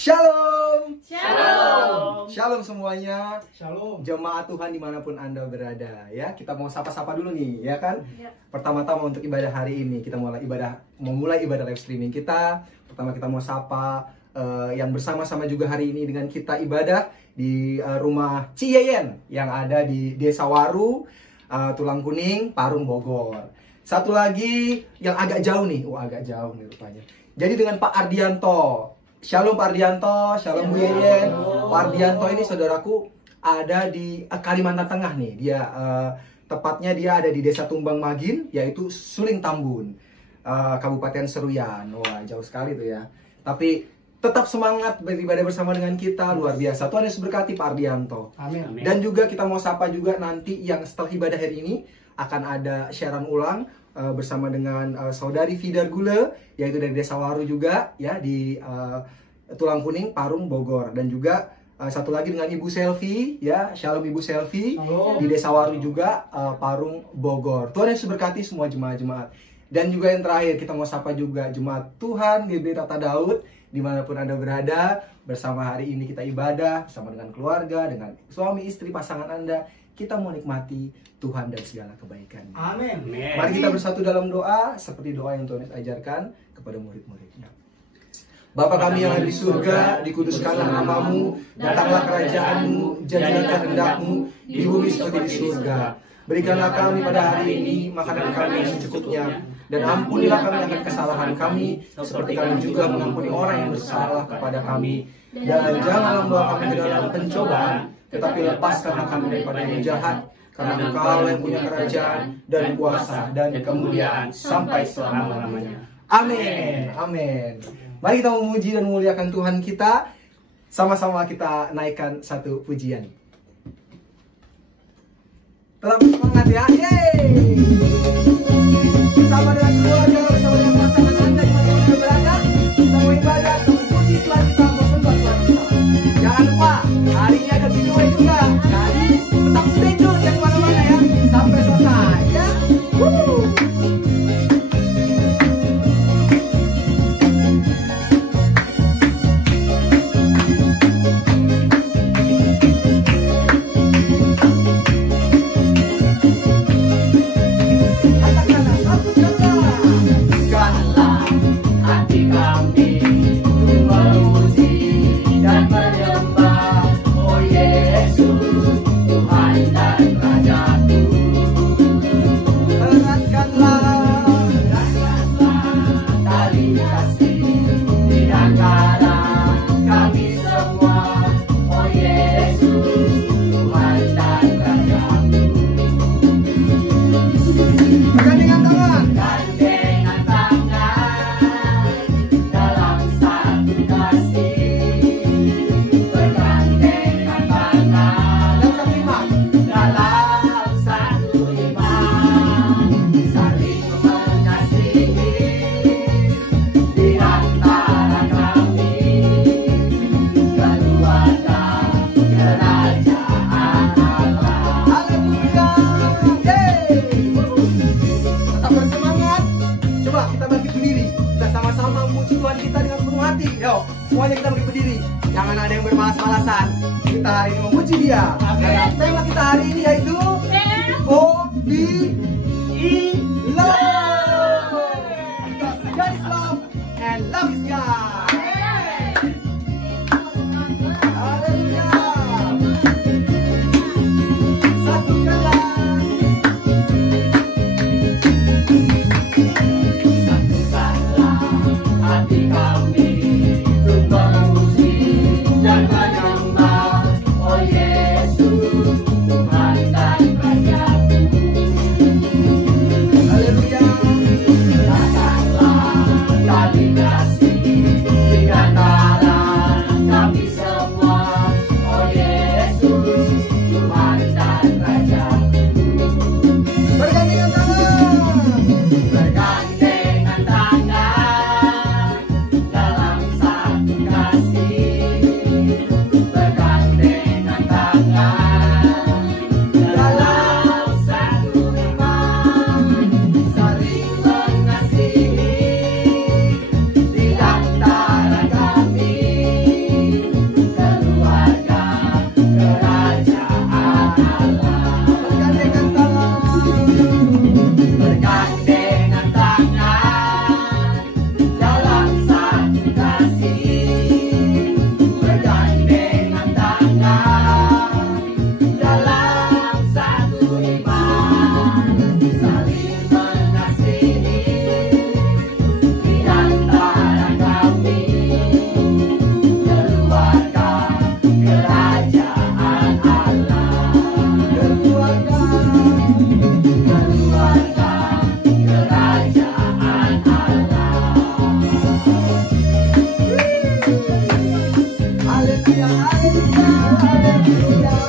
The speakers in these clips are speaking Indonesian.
Shalom. Shalom. Shalom semuanya. Shalom. Jemaat Tuhan dimanapun Anda berada, ya. Kita mau sapa-sapa dulu nih, ya kan? Ya. Pertama-tama untuk ibadah hari ini kita memulai ibadah live streaming kita. Pertama kita mau sapa yang bersama-sama juga hari ini dengan kita ibadah di rumah Ciyeyen yang ada di Desa Waru, Tulang Kuning, Parung, Bogor. Satu lagi yang agak jauh nih, agak jauh nih rupanya. Jadi dengan Pak Ardianto. Shalom Pak Ardianto, shalom Bu Yeyen. Pak Ardianto ini saudaraku ada di Kalimantan Tengah nih. Dia tepatnya dia ada di Desa Tumbang Magin, yaitu Suling Tambun, Kabupaten Seruyan. Wah, jauh sekali tuh ya. Tapi tetap semangat beribadah bersama dengan kita, luar biasa. Tuhan Yesus berkati Pak Ardianto. Amin. Dan juga kita mau sapa juga nanti yang setelah ibadah hari ini akan ada siaran ulang bersama dengan saudari Fidar Gule, yaitu dari Desa Waru juga ya, di Tulang Kuning, Parung, Bogor. Dan juga satu lagi dengan Ibu Selvi ya, shalom Ibu Selvi. Halo. Di Desa Waru juga, Parung, Bogor. Tuhan Yesus berkati semua jemaat-jemaat. Dan juga yang terakhir kita mau sapa juga jemaat Tuhan GBI Tata Daud dimanapun Anda berada. Bersama hari ini kita ibadah bersama dengan keluarga, dengan suami, istri, pasangan Anda. Kita mau nikmati Tuhan dan segala kebaikan. Amin. Mari kita bersatu dalam doa seperti doa yang Tuhan ajarkan kepada murid-muridnya. Bapa kami yang ada di surga, dikuduskanlah namamu, datanglah kerajaanmu, jadilah kehendakmu di bumi seperti di surga. Berikanlah kami pada hari ini makanan kami yang secukupnya, dan ampunilah kami akan kesalahan kami, seperti kami juga mengampuni orang yang bersalah kepada kami. Dan janganlah membawa kami ke dalam pencobaan, tetapi lepaskanlah kami daripada yang jahat, karena Engkau yang punya kerajaan dan kuasa dan kemuliaan sampai selama-lamanya. Amin. Amin. Mari kita memuji dan memuliakan Tuhan kita. Sama-sama kita naikkan satu pujian. Tetap semangat ya. Yeay. Bersama dengan keluarga, bersama dengan pasangan Anda di mana Anda berada, kita mau ibadah, memuji Tuhan kita, bersembah Tuhan kita. Jangan lupa, hari ini ada giveaway juga. Jadi tetap stay tune dan kemana-mana ya, sampai selesai ya. Woo. Semuanya kita bagi berdiri. Jangan ada yang bermalas-malasan. Kita hari ini memuji Dia. Karena tema kita hari ini yaitu Love. Because God is love and love is God. Haleluya. Satukanlah. Satukanlah hati kami. Dan menyembah, oh Yesus, Tuhan dan Raja-Ku. Haleluya. Datanglah kami kasih di antara kami semua, oh Yesus, Tuhan dan Raja-Ku. Bergandengan tangan, bergandengan tangan dalam satu kasih. Bergandengan tangan dalam satu iman, saling mengasihi di antara kami. bergandengan tangan dalam satu kasih, bergandengan tangan dalam satu iman, saling mengasihi di antara kami, keluarga kerajaan Allah, keluarga kerajaan Allah. Haleluya, haleluya, haleluya.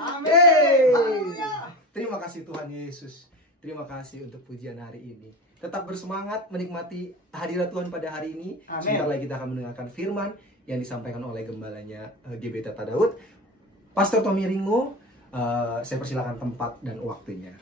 Amin. Terima kasih Tuhan Yesus. Terima kasih untuk pujian hari ini. Tetap bersemangat menikmati hadirat Tuhan pada hari ini. Amin. Sebentar lagi kita akan mendengarkan firman yang disampaikan oleh gembalanya GBT Tata Daud, Pastor Tommy Ringo. Saya persilakan tempat dan waktunya.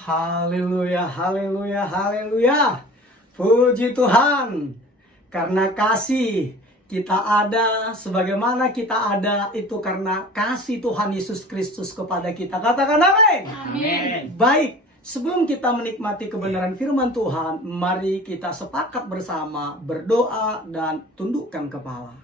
Haleluya, haleluya, haleluya. Puji Tuhan. Karena kasih kita ada, sebagaimana kita ada itu karena kasih Tuhan Yesus Kristus kepada kita. Katakan amin. Amin. Baik, sebelum kita menikmati kebenaran firman Tuhan, mari kita sepakat bersama berdoa dan tundukkan kepala.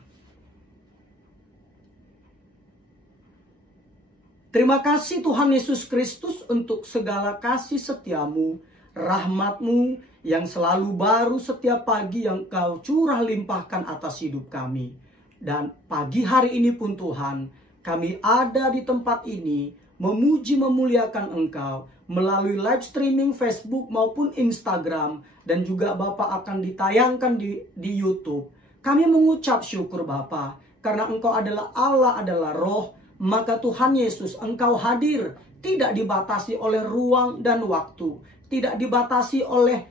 Terima kasih Tuhan Yesus Kristus untuk segala kasih setiamu, rahmatmu yang selalu baru setiap pagi yang Kau curah limpahkan atas hidup kami. Dan pagi hari ini pun Tuhan, kami ada di tempat ini memuji memuliakan Engkau melalui live streaming Facebook maupun Instagram, dan juga Bapa akan ditayangkan di YouTube. Kami mengucap syukur Bapa, karena Engkau adalah Allah, adalah Roh. Maka Tuhan Yesus, Engkau hadir, tidak dibatasi oleh ruang dan waktu, tidak dibatasi oleh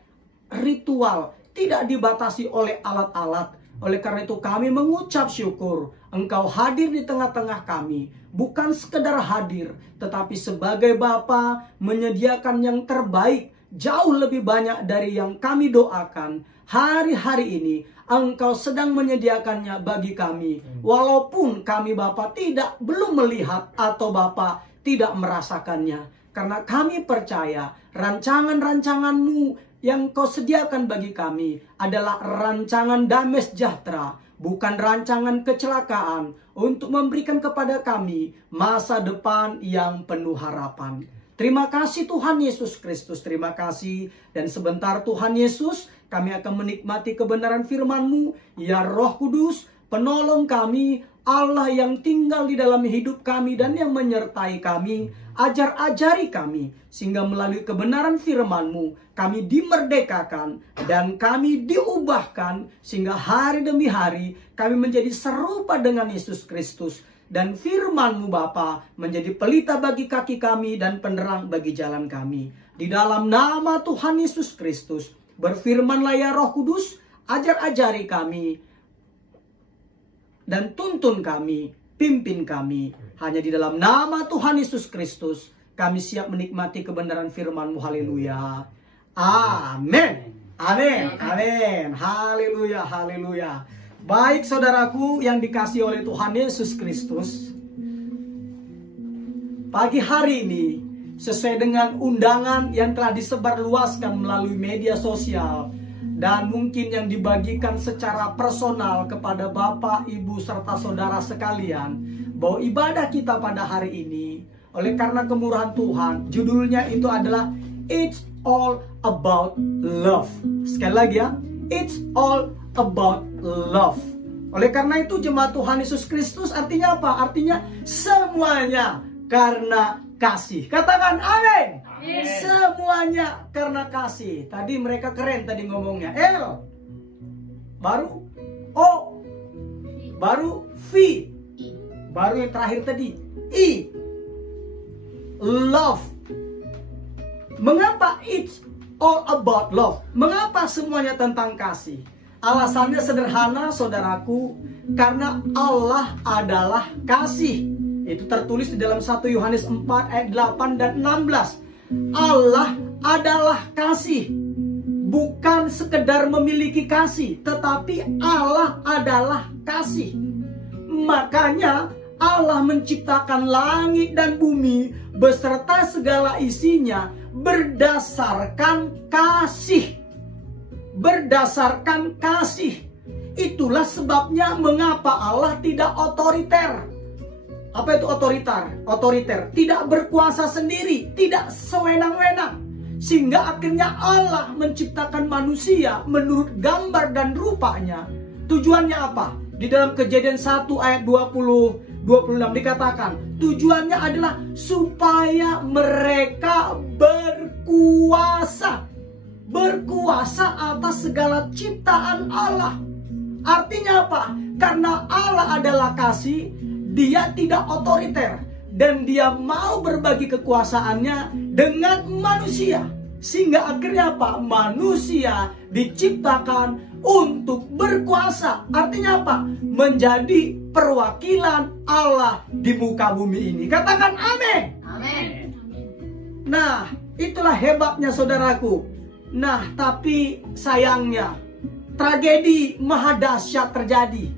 ritual, tidak dibatasi oleh alat-alat. Oleh karena itu kami mengucap syukur, Engkau hadir di tengah-tengah kami, bukan sekedar hadir, tetapi sebagai Bapa menyediakan yang terbaik, jauh lebih banyak dari yang kami doakan. Hari-hari ini Engkau sedang menyediakannya bagi kami, walaupun kami Bapa belum melihat atau Bapa tidak merasakannya. Karena kami percaya rancangan-rancangan-Mu yang Kau sediakan bagi kami adalah rancangan damai sejahtera, bukan rancangan kecelakaan, untuk memberikan kepada kami masa depan yang penuh harapan. Terima kasih Tuhan Yesus Kristus, terima kasih. Dan sebentar Tuhan Yesus, kami akan menikmati kebenaran firman-Mu. Ya Roh Kudus, penolong kami, Allah yang tinggal di dalam hidup kami dan yang menyertai kami. Ajar-ajari kami, sehingga melalui kebenaran firman-Mu, kami dimerdekakan dan kami diubahkan, sehingga hari demi hari kami menjadi serupa dengan Yesus Kristus. Dan firman-Mu Bapa menjadi pelita bagi kaki kami dan penerang bagi jalan kami. Di dalam nama Tuhan Yesus Kristus, berfirmanlah ya Roh Kudus, ajar-ajari kami dan tuntun kami, pimpin kami. Hanya di dalam nama Tuhan Yesus Kristus kami siap menikmati kebenaran firman-Mu. Haleluya. Amin. Amin. Amin. Haleluya. Haleluya. Baik saudaraku yang dikasihi oleh Tuhan Yesus Kristus, pagi hari ini sesuai dengan undangan yang telah disebarluaskan melalui media sosial dan mungkin yang dibagikan secara personal kepada Bapak, Ibu, serta saudara sekalian, bahwa ibadah kita pada hari ini, oleh karena kemurahan Tuhan, judulnya itu adalah It's All About Love. Sekali lagi ya, It's All About Love. Oleh karena itu jemaat Tuhan Yesus Kristus artinya apa? Artinya semuanya karena kasih. Katakan amin. Amin. Semuanya karena kasih. Tadi mereka keren tadi ngomongnya. L, baru O, baru V, baru yang terakhir tadi I. Love. Mengapa it's all about love. Mengapa semuanya tentang kasih? Alasannya sederhana, saudaraku, karena Allah adalah kasih. Itu tertulis di dalam 1 Yohanes 4 ayat 8 dan 16. Allah adalah kasih. Bukan sekedar memiliki kasih, tetapi Allah adalah kasih. Makanya Allah menciptakan langit dan bumi beserta segala isinya berdasarkan kasih. Berdasarkan kasih. Itulah sebabnya mengapa Allah tidak otoriter. Apa itu otoriter? Tidak berkuasa sendiri, tidak sewenang-wenang. Sehingga akhirnya Allah menciptakan manusia menurut gambar dan rupanya. Tujuannya apa? Di dalam Kejadian 1 ayat 20-26 dikatakan, tujuannya adalah supaya mereka berkuasa. Berkuasa atas segala ciptaan Allah. Artinya apa? Karena Allah adalah kasih, Dia tidak otoriter. Dan Dia mau berbagi kekuasaannya dengan manusia. Sehingga akhirnya apa? Manusia diciptakan untuk berkuasa. Artinya apa? Menjadi perwakilan Allah di muka bumi ini. Katakan amin. Amin. Nah, itulah hebatnya saudaraku. Nah, tapi sayangnya tragedi maha dahsyat terjadi.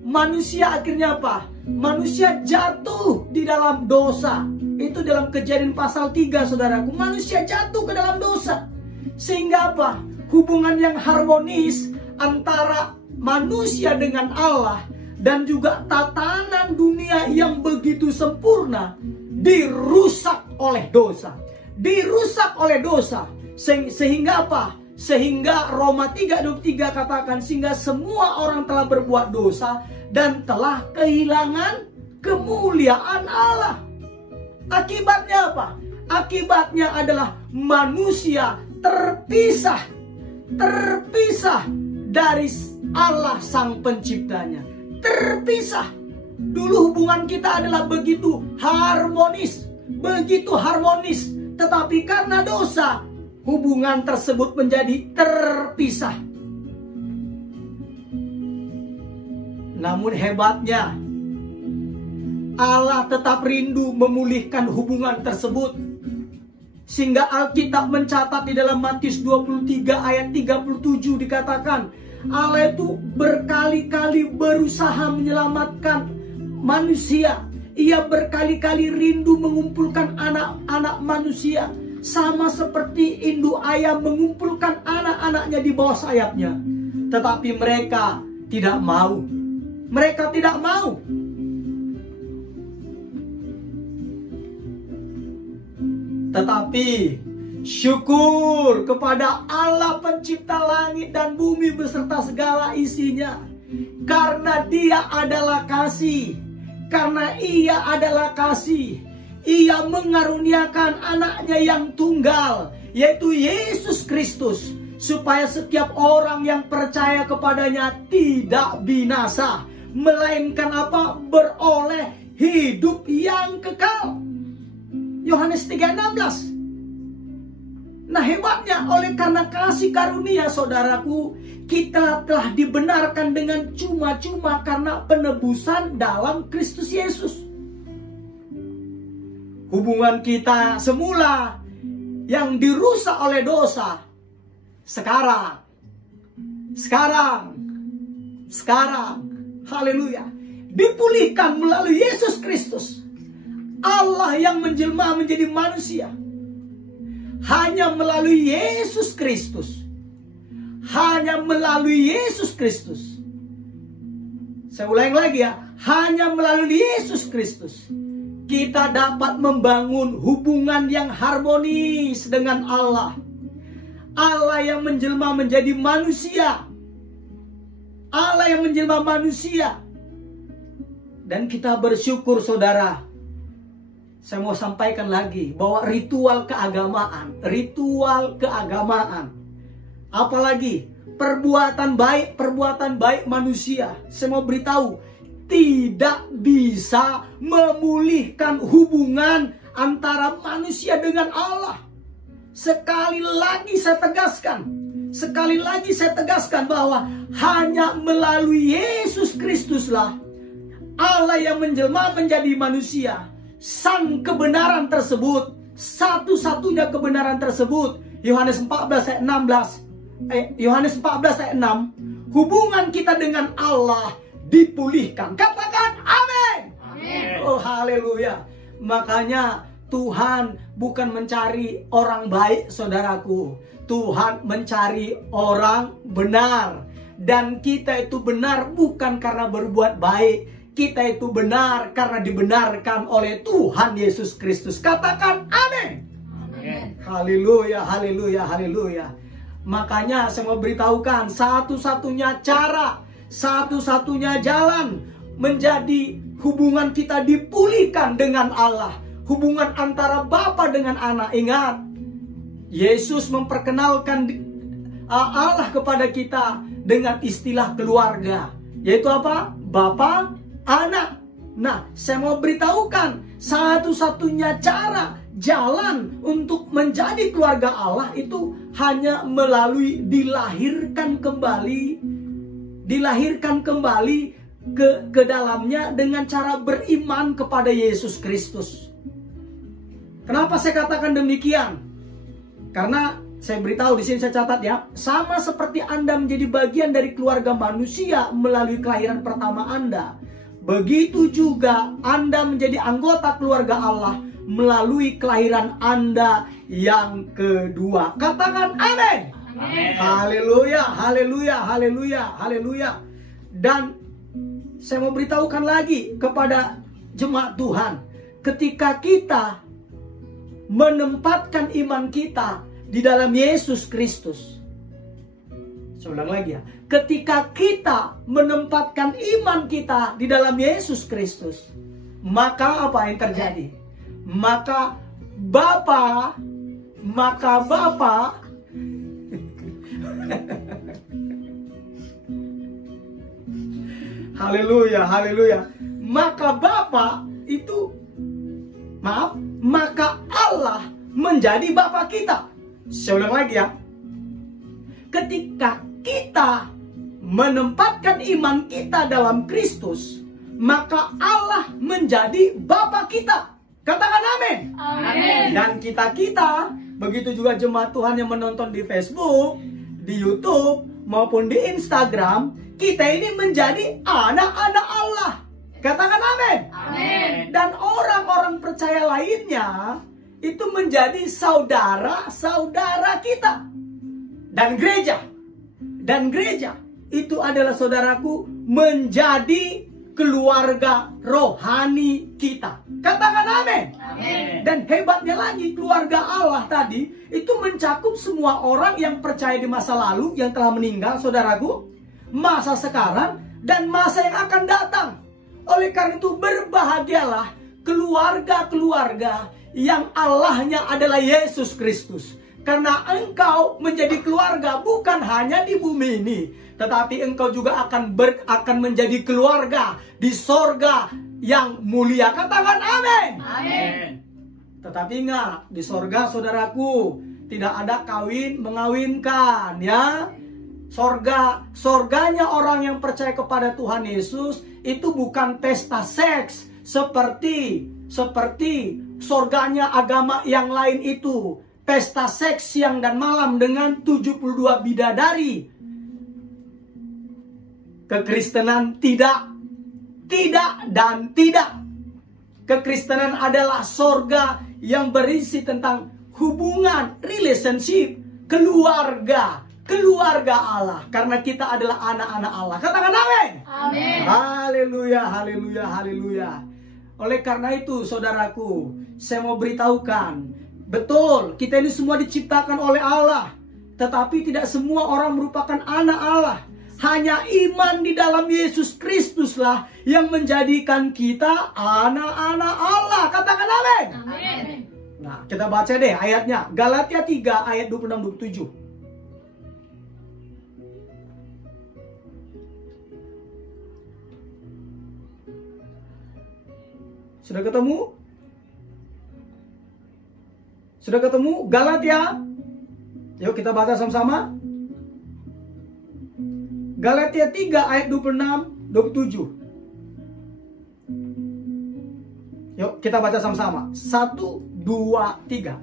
Manusia akhirnya apa? Manusia jatuh di dalam dosa. Itu dalam Kejadian pasal 3, saudaraku. Manusia jatuh ke dalam dosa. Sehingga apa? Hubungan yang harmonis antara manusia dengan Allah dan juga tatanan dunia yang begitu sempurna dirusak oleh dosa. Dirusak oleh dosa. Sehingga apa? Sehingga Roma 3:23 katakan, sehingga semua orang telah berbuat dosa dan telah kehilangan kemuliaan Allah. Akibatnya apa? Akibatnya adalah manusia terpisah dari Allah sang penciptanya. Terpisah. Dulu hubungan kita adalah begitu harmonis. Tetapi karena dosa, hubungan tersebut menjadi terpisah. Namun hebatnya, Allah tetap rindu memulihkan hubungan tersebut. Sehingga Alkitab mencatat di dalam Matius 23 ayat 37 dikatakan, Allah itu berkali-kali berusaha menyelamatkan manusia. Ia berkali-kali rindu mengumpulkan anak-anak manusia. Sama seperti induk ayam mengumpulkan anak-anaknya di bawah sayapnya. Tetapi mereka tidak mau. Mereka tidak mau. Tetapi syukur kepada Allah pencipta langit dan bumi beserta segala isinya. Karena Dia adalah kasih. Karena Ia adalah kasih. Ia mengaruniakan anaknya yang tunggal, yaitu Yesus Kristus, supaya setiap orang yang percaya kepadanya tidak binasa, melainkan apa? Beroleh hidup yang kekal. Yohanes 3:16. Nah, hebatnya oleh karena kasih karunia, saudaraku, kita telah dibenarkan dengan cuma-cuma karena penebusan dalam Kristus Yesus. Hubungan kita semula yang dirusak oleh dosa, sekarang, haleluya, dipulihkan melalui Yesus Kristus. Allah yang menjelma menjadi manusia. Hanya melalui Yesus Kristus. Hanya melalui Yesus Kristus. Saya ulangi lagi ya. Hanya melalui Yesus Kristus kita dapat membangun hubungan yang harmonis dengan Allah. Allah yang menjelma menjadi manusia. Allah yang menjelma manusia. Dan kita bersyukur, saudara. Saya mau sampaikan lagi bahwa ritual keagamaan, apalagi perbuatan baik manusia, saya mau beritahu, tidak bisa memulihkan hubungan antara manusia dengan Allah. sekali lagi saya tegaskan bahwa hanya melalui Yesus Kristuslah Allah yang menjelma menjadi manusia. Sang kebenaran tersebut, satu-satunya kebenaran tersebut, Yohanes 14 ayat 6, hubungan kita dengan Allah dipulihkan. Katakan amin. Oh haleluya. Makanya Tuhan bukan mencari orang baik, saudaraku. Tuhan mencari orang benar. Dan kita itu benar bukan karena berbuat baik. Kita itu benar karena dibenarkan oleh Tuhan Yesus Kristus. Katakan amin. Haleluya, haleluya, haleluya. Makanya saya mau beritahukan, satu-satunya cara, satu-satunya jalan menjadi hubungan kita dipulihkan dengan Allah. Hubungan antara Bapa dengan anak. Ingat, Yesus memperkenalkan Allah kepada kita dengan istilah keluarga. Yaitu apa? Bapa, anak. Nah, saya mau beritahukan, satu-satunya cara, jalan untuk menjadi keluarga Allah itu hanya melalui dilahirkan kembali ke dalamnya dengan cara beriman kepada Yesus Kristus. Kenapa saya katakan demikian? Karena saya beritahu di sini, saya catat ya, sama seperti Anda menjadi bagian dari keluarga manusia melalui kelahiran pertama Anda, begitu juga Anda menjadi anggota keluarga Allah melalui kelahiran Anda yang kedua. Katakan amin. Haleluya, haleluya, haleluya, haleluya. Dan saya mau beritahukan lagi kepada jemaat Tuhan, ketika kita menempatkan iman kita di dalam Yesus Kristus. Saya ulang lagi ya. Ketika kita menempatkan iman kita di dalam Yesus Kristus, maka apa yang terjadi? Maka Bapa haleluya, haleluya. Maka Bapa itu, maka Allah menjadi Bapa kita. Saya ulang lagi ya. Ketika kita menempatkan iman kita dalam Kristus, maka Allah menjadi Bapa kita. Katakan amin. Amin. Dan kita, begitu juga jemaat Tuhan yang menonton di Facebook, di YouTube, maupun di Instagram, kita ini menjadi anak-anak Allah. Katakan amin. Amin. Dan orang-orang percaya lainnya itu menjadi saudara-saudara kita. Dan gereja itu adalah, saudaraku, menjadi keluarga rohani kita. Katakan amin. Amin. Dan hebatnya lagi, keluarga Allah tadi itu mencakup semua orang yang percaya di masa lalu yang telah meninggal, saudaraku, masa sekarang, dan masa yang akan datang. Oleh karena itu, berbahagialah keluarga-keluarga yang Allahnya adalah Yesus Kristus. Karena engkau menjadi keluarga bukan hanya di bumi ini, tetapi engkau juga akan menjadi keluarga di sorga yang mulia. Katakan amin. Amin. Tetapi ingat, di sorga, saudaraku, tidak ada kawin mengawinkan, ya. Sorganya orang yang percaya kepada Tuhan Yesus itu bukan pesta seks seperti sorganya agama yang lain itu. Pesta seks siang dan malam dengan 72 bidadari. Kekristenan tidak. Kekristenan adalah sorga yang berisi tentang hubungan, relationship, keluarga Allah. Karena kita adalah anak-anak Allah. Katakan amin. Amin. Haleluya, haleluya, haleluya. Oleh karena itu, saudaraku, saya mau beritahukan, betul, kita ini semua diciptakan oleh Allah. Tetapi tidak semua orang merupakan anak Allah. Hanya iman di dalam Yesus Kristuslah yang menjadikan kita anak-anak Allah. Katakan amin. Amin. Nah, kita baca deh ayatnya. Galatia 3 ayat 26-27. Sudah ketemu? Sudah ketemu? Galatia. Yuk kita baca sama-sama. Galatia 3 ayat 26, 27. Yuk kita baca sama-sama. 1, 2, 3.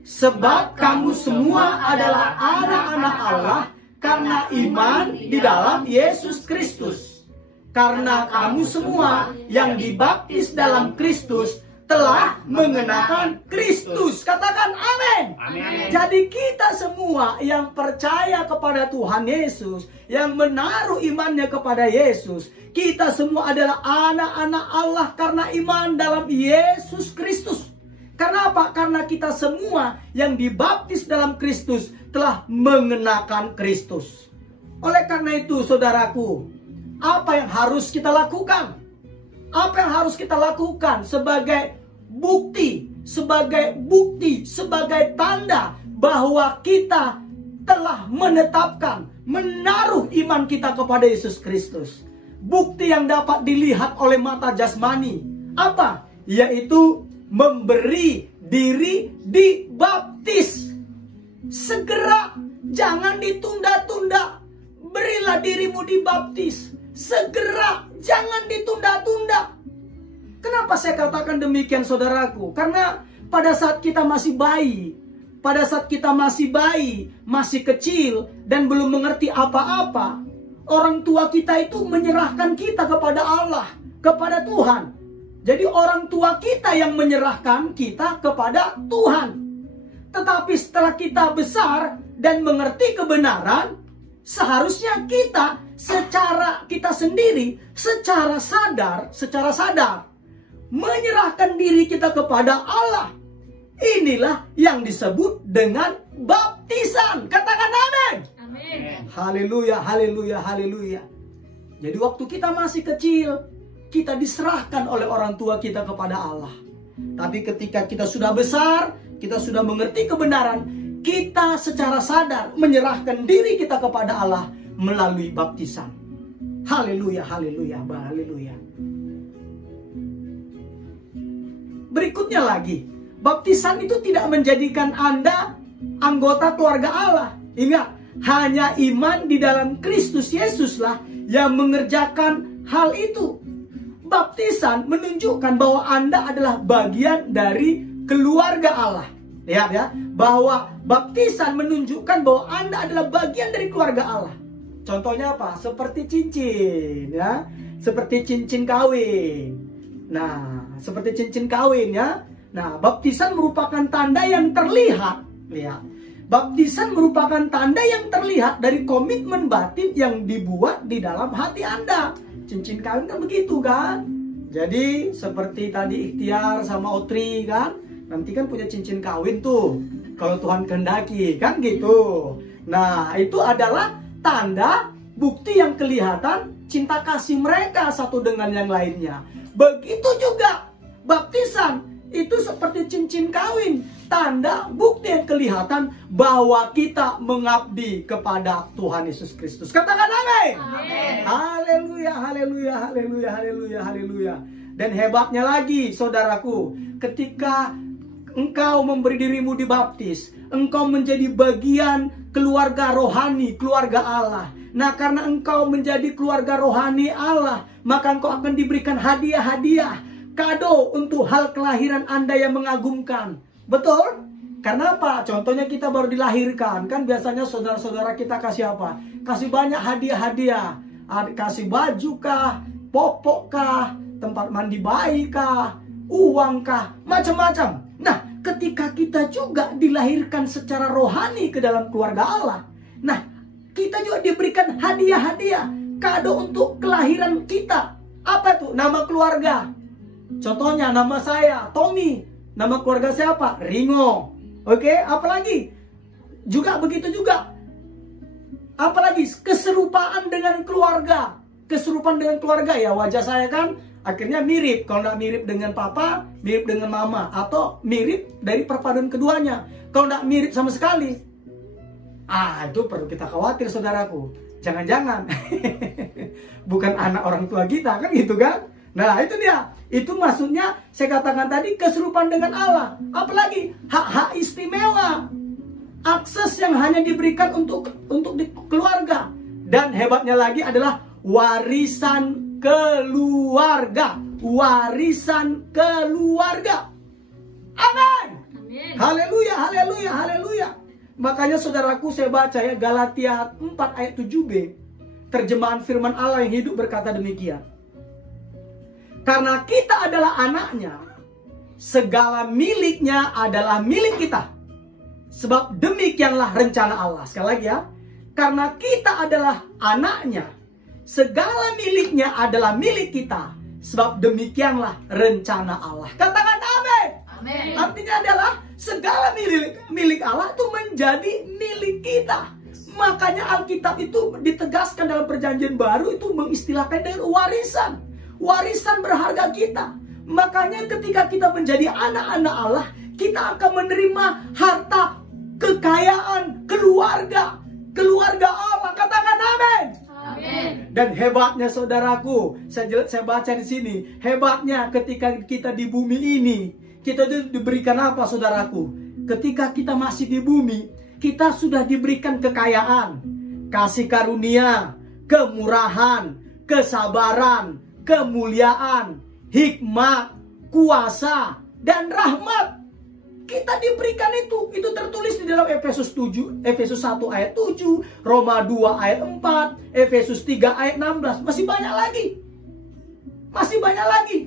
Sebab kamu semua adalah anak-anak Allah karena iman di dalam Yesus Kristus. Karena kamu semua yang dibaptis dalam Kristus telah mengenakan Kristus. Katakan amin. Amin. Jadi kita semua yang percaya kepada Tuhan Yesus, yang menaruh imannya kepada Yesus, kita semua adalah anak-anak Allah karena iman dalam Yesus Kristus. Karena apa? Karena kita semua yang dibaptis dalam Kristus telah mengenakan Kristus. Oleh karena itu, saudaraku, apa yang harus kita lakukan? Apa yang harus kita lakukan sebagai bukti, sebagai tanda bahwa kita telah menetapkan, menaruh iman kita kepada Yesus Kristus. Bukti yang dapat dilihat oleh mata jasmani. Apa? Yaitu memberi diri dibaptis. Segera, jangan ditunda-tunda. Berilah dirimu dibaptis. Segera, jangan ditunda-tunda. Kenapa saya katakan demikian, saudaraku? Karena pada saat kita masih bayi, masih kecil dan belum mengerti apa-apa, orang tua kita itu menyerahkan kita kepada Allah, kepada Tuhan. Jadi orang tua kita yang menyerahkan kita kepada Tuhan. Tetapi setelah kita besar dan mengerti kebenaran, seharusnya kita kita sendiri secara sadar menyerahkan diri kita kepada Allah. Inilah yang disebut dengan baptisan. Katakan amin. Amin. Haleluya, haleluya, haleluya. Jadi waktu kita masih kecil, kita diserahkan oleh orang tua kita kepada Allah. Tapi ketika kita sudah besar, kita sudah mengerti kebenaran, kita secara sadar menyerahkan diri kita kepada Allah melalui baptisan. Haleluya, haleluya, haleluya. Berikutnya lagi, baptisan itu tidak menjadikan Anda anggota keluarga Allah. Ingat, hanya iman di dalam Kristus Yesuslah yang mengerjakan hal itu. Baptisan menunjukkan bahwa Anda adalah bagian dari keluarga Allah. Lihat ya, bahwa baptisan menunjukkan bahwa Anda adalah bagian dari keluarga Allah. Contohnya apa? Seperti cincin ya, seperti cincin kawin. Nah, seperti cincin kawin ya. Nah, baptisan merupakan tanda yang terlihat. Lihat, baptisan merupakan tanda yang terlihat dari komitmen batin yang dibuat di dalam hati Anda. Cincin kawin kan begitu kan? Jadi seperti tadi Ikhtiar sama Otri kan, nanti kan punya cincin kawin tuh, kalau Tuhan kehendaki kan gitu. Nah, itu adalah tanda bukti yang kelihatan cinta kasih mereka satu dengan yang lainnya. Begitu juga baptisan itu seperti cincin kawin, tanda bukti yang kelihatan bahwa kita mengabdi kepada Tuhan Yesus Kristus. Katakan amin. Amin. Haleluya, haleluya, haleluya, haleluya, haleluya. Dan hebatnya lagi, saudaraku, ketika engkau memberi dirimu dibaptis, engkau menjadi bagian keluarga rohani, keluarga Allah. Nah, karena engkau menjadi keluarga rohani Allah, maka engkau akan diberikan hadiah-hadiah, kado untuk hal kelahiran Anda yang mengagumkan. Betul? Karena apa? Contohnya kita baru dilahirkan, kan biasanya saudara-saudara kita kasih apa? Kasih banyak hadiah-hadiah. Kasih baju kah, popok kah, tempat mandi bayi kah, uang kah, macam-macam. Nah, ketika kita juga dilahirkan secara rohani ke dalam keluarga Allah, nah, kita juga diberikan hadiah-hadiah, kado untuk kelahiran kita. Apa tuh? Nama keluarga. Contohnya nama saya Tommy, nama keluarga siapa? Ringo. Oke, apalagi? Juga begitu juga. Apalagi keserupaan dengan keluarga. Keserupaan dengan keluarga ya, wajah saya kan akhirnya mirip. Kalau nggak mirip dengan papa, mirip dengan mama, atau mirip dari perpaduan keduanya. Kalau nggak mirip sama sekali, itu perlu kita khawatir, saudaraku. Jangan-jangan bukan anak orang tua kita, kan gitu kan? Nah itu dia. Itu maksudnya saya katakan tadi keserupan dengan Allah. Apalagi hak-hak istimewa. Akses yang hanya diberikan untuk di keluarga. Dan hebatnya lagi adalah warisan keluarga. Warisan keluarga. Amin. Haleluya, haleluya, haleluya. Makanya saudaraku saya baca ya Galatia 4 ayat 7b. Terjemahan firman Allah yang hidup berkata demikian. Karena kita adalah anaknya, segala miliknya adalah milik kita. Sebab demikianlah rencana Allah. Sekali lagi ya. Karena kita adalah anaknya, segala miliknya adalah milik kita. Sebab demikianlah rencana Allah. Katakan amin. Amin. Artinya adalah segala milik Allah itu menjadi milik kita. Makanya Alkitab itu ditegaskan dalam perjanjian baru itu mengistilahkan dengan warisan. Warisan berharga kita. Makanya ketika kita menjadi anak-anak Allah, kita akan menerima harta, kekayaan, keluarga Allah. Katakan amin. Amin. Dan hebatnya saudaraku, saya baca di sini, hebatnya ketika kita di bumi ini, kita diberikan apa saudaraku? Ketika kita masih di bumi, kita sudah diberikan kekayaan, kasih karunia, kemurahan, kesabaran, kemuliaan, hikmat, kuasa, dan rahmat. Kita diberikan itu. Itu tertulis di dalam Efesus 1 ayat 7, Roma 2 ayat 4, Efesus 3 ayat 16. Masih banyak lagi. Masih banyak lagi.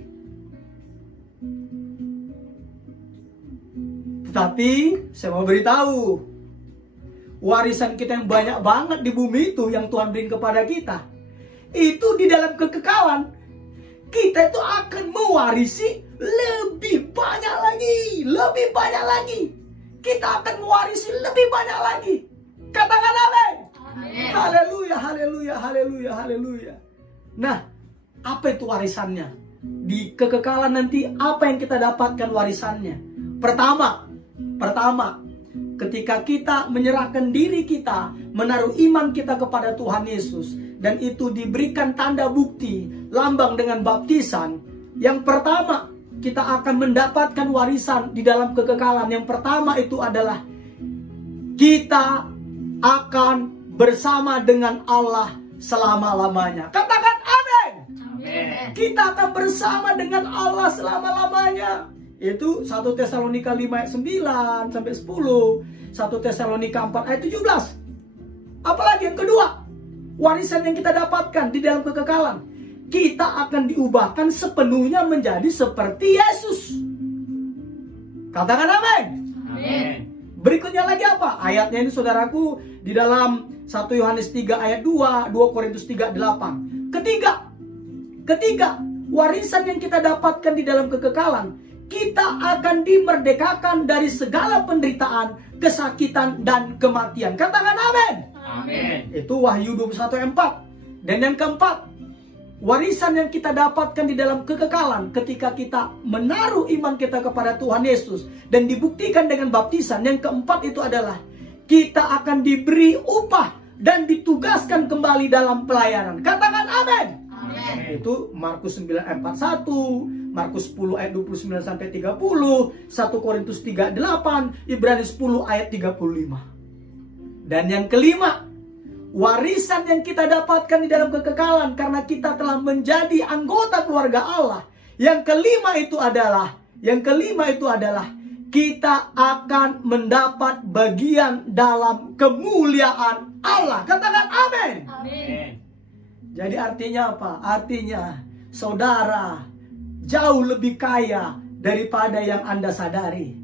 Tetapi saya mau beritahu, warisan kita yang banyak banget di bumi itu yang Tuhan berikan kepada kita, itu di dalam kekekalan kita itu akan mewarisi lebih banyak lagi. Lebih banyak lagi. Kita akan mewarisi lebih banyak lagi. Katakan amin. Amin. Haleluya, haleluya, haleluya, haleluya. Nah, apa itu warisannya? Di kekekalan nanti apa yang kita dapatkan warisannya? Pertama, ketika kita menyerahkan diri kita, menaruh iman kita kepada Tuhan Yesus, dan itu diberikan tanda bukti, lambang dengan baptisan. Yang pertama, kita akan mendapatkan warisan di dalam kekekalan. Yang pertama itu adalah kita akan bersama dengan Allah selama-lamanya. Katakan amin. Amin. Kita akan bersama dengan Allah selama-lamanya. Itu 1 Tesalonika 5 ayat 9 sampai 10. 1 Tesalonika 4 ayat 17. Apalagi yang kedua, warisan yang kita dapatkan di dalam kekekalan, kita akan diubahkan sepenuhnya menjadi seperti Yesus. Katakan amin. Amin. Berikutnya lagi apa? Ayatnya ini saudaraku di dalam 1 Yohanes 3 ayat 2, 2 Korintus 3 8. Ketiga, warisan yang kita dapatkan di dalam kekekalan, kita akan dimerdekakan dari segala penderitaan, kesakitan, dan kematian. Katakan amin. Amin. Itu Wahyu 21 ayat 4. Dan yang keempat, warisan yang kita dapatkan di dalam kekekalan ketika kita menaruh iman kita kepada Tuhan Yesus dan dibuktikan dengan baptisan. Yang keempat itu adalah kita akan diberi upah dan ditugaskan kembali dalam pelayanan. Katakan amin. Amin. Itu Markus 9 ayat 41, Markus 10 ayat 29 sampai 30, 1 Korintus 3 8, Ibrani 10 ayat 35. Dan yang kelima, warisan yang kita dapatkan di dalam kekekalan karena kita telah menjadi anggota keluarga Allah. Yang kelima itu adalah kita akan mendapat bagian dalam kemuliaan Allah. Katakan amin. Amin. Jadi artinya apa? Artinya saudara jauh lebih kaya daripada yang Anda sadari.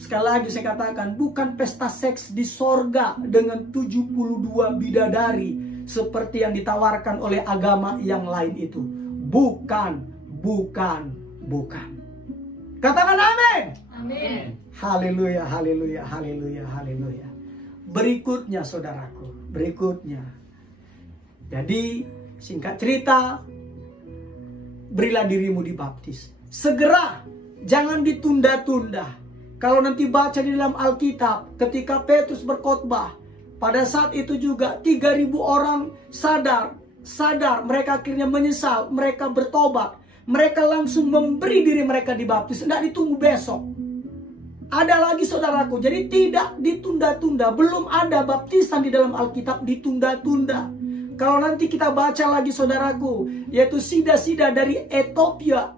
Sekali lagi saya katakan, bukan pesta seks di sorga dengan 72 bidadari seperti yang ditawarkan oleh agama yang lain itu. Bukan. Katakan amin. Amin. Haleluya, haleluya, haleluya, haleluya. Berikutnya saudaraku, berikutnya. Jadi singkat cerita, berilah dirimu dibaptis. Segera, jangan ditunda-tunda. Kalau nanti baca di dalam Alkitab, ketika Petrus berkhotbah, pada saat itu juga 3.000 orang sadar, mereka akhirnya menyesal, mereka bertobat, mereka langsung memberi diri mereka dibaptis. Tidak ditunggu besok. Ada lagi saudaraku, jadi tidak ditunda-tunda. Belum ada baptisan di dalam Alkitab ditunda-tunda. Kalau nanti kita baca lagi saudaraku, yaitu sida-sida dari Ethiopia,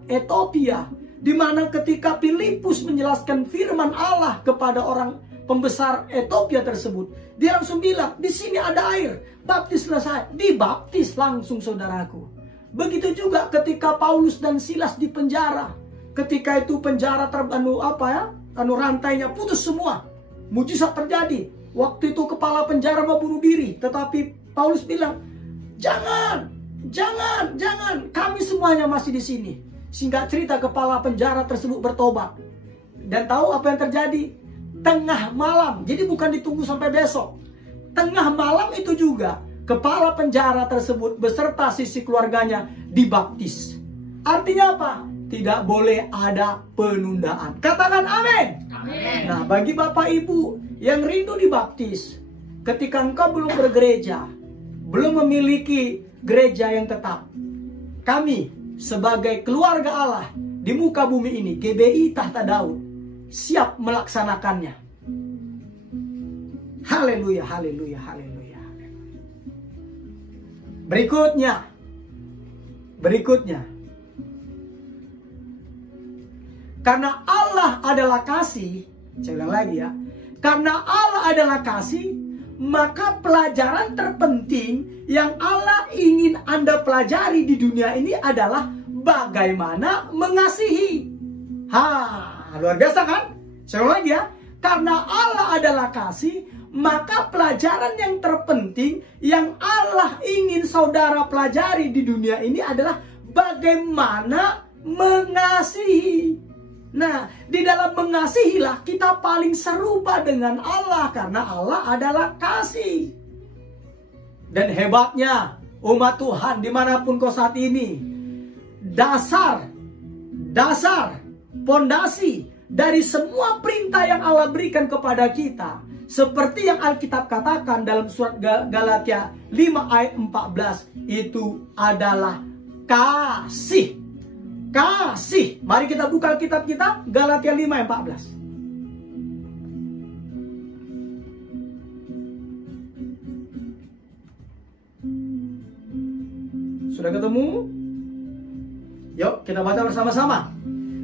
di mana ketika Filipus menjelaskan firman Allah kepada orang pembesar Ethiopia tersebut, dia langsung bilang, di sini ada air, baptislah saya. Dibaptis langsung saudaraku. Begitu juga ketika Paulus dan Silas di penjara. Ketika itu penjara rantainya putus semua. Mujizat terjadi. Waktu itu kepala penjara mau bunuh diri, tetapi Paulus bilang, jangan. Kami semuanya masih di sini. Singkat cerita, kepala penjara tersebut bertobat. Dan tahu apa yang terjadi? Tengah malam. Jadi bukan ditunggu sampai besok. Tengah malam itu juga kepala penjara tersebut beserta sisi keluarganya dibaptis. Artinya apa? Tidak boleh ada penundaan. Katakan amin. Amin. Nah, bagi Bapak Ibu yang rindu dibaptis, ketika engkau belum bergereja, belum memiliki gereja yang tetap, kami sebagai keluarga Allah di muka bumi ini, GBI Tahta Daud, siap melaksanakannya. Haleluya, haleluya, haleluya. Berikutnya. Karena Allah adalah kasih, saya ulang lagi ya. Karena Allah adalah kasih, maka pelajaran terpenting yang Allah ingin Anda pelajari di dunia ini adalah bagaimana mengasihi. Luar biasa kan? Saya ulang lagi ya. Karena Allah adalah kasih, maka pelajaran yang terpenting yang Allah ingin saudara pelajari di dunia ini adalah bagaimana mengasihi. Nah, di dalam mengasihilah kita paling serupa dengan Allah, karena Allah adalah kasih. Dan hebatnya umat Tuhan dimanapun kau saat ini, dasar, pondasi dari semua perintah yang Allah berikan kepada kita, seperti yang Alkitab katakan dalam surat Galatia 5 ayat 14, itu adalah kasih. Kasih. Mari kita buka Alkitab kita, Galatia 5 ayat 14. Sudah ketemu? Yuk kita baca bersama-sama.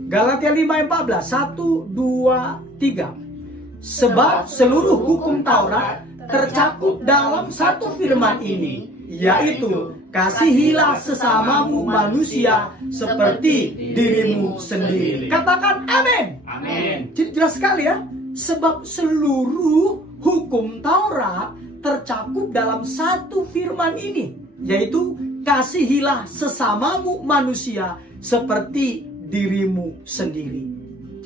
Galatia 5 ayat 14. 1, 2, 3. Sebab seluruh hukum Taurat tercakup dalam satu firman ini, yaitu kasihilah sesamamu manusia seperti dirimu sendiri. Katakan amin. Amin. Jadi jelas sekali ya. Sebab seluruh hukum Taurat tercakup dalam satu firman ini, yaitu kasihilah sesamamu manusia seperti dirimu sendiri.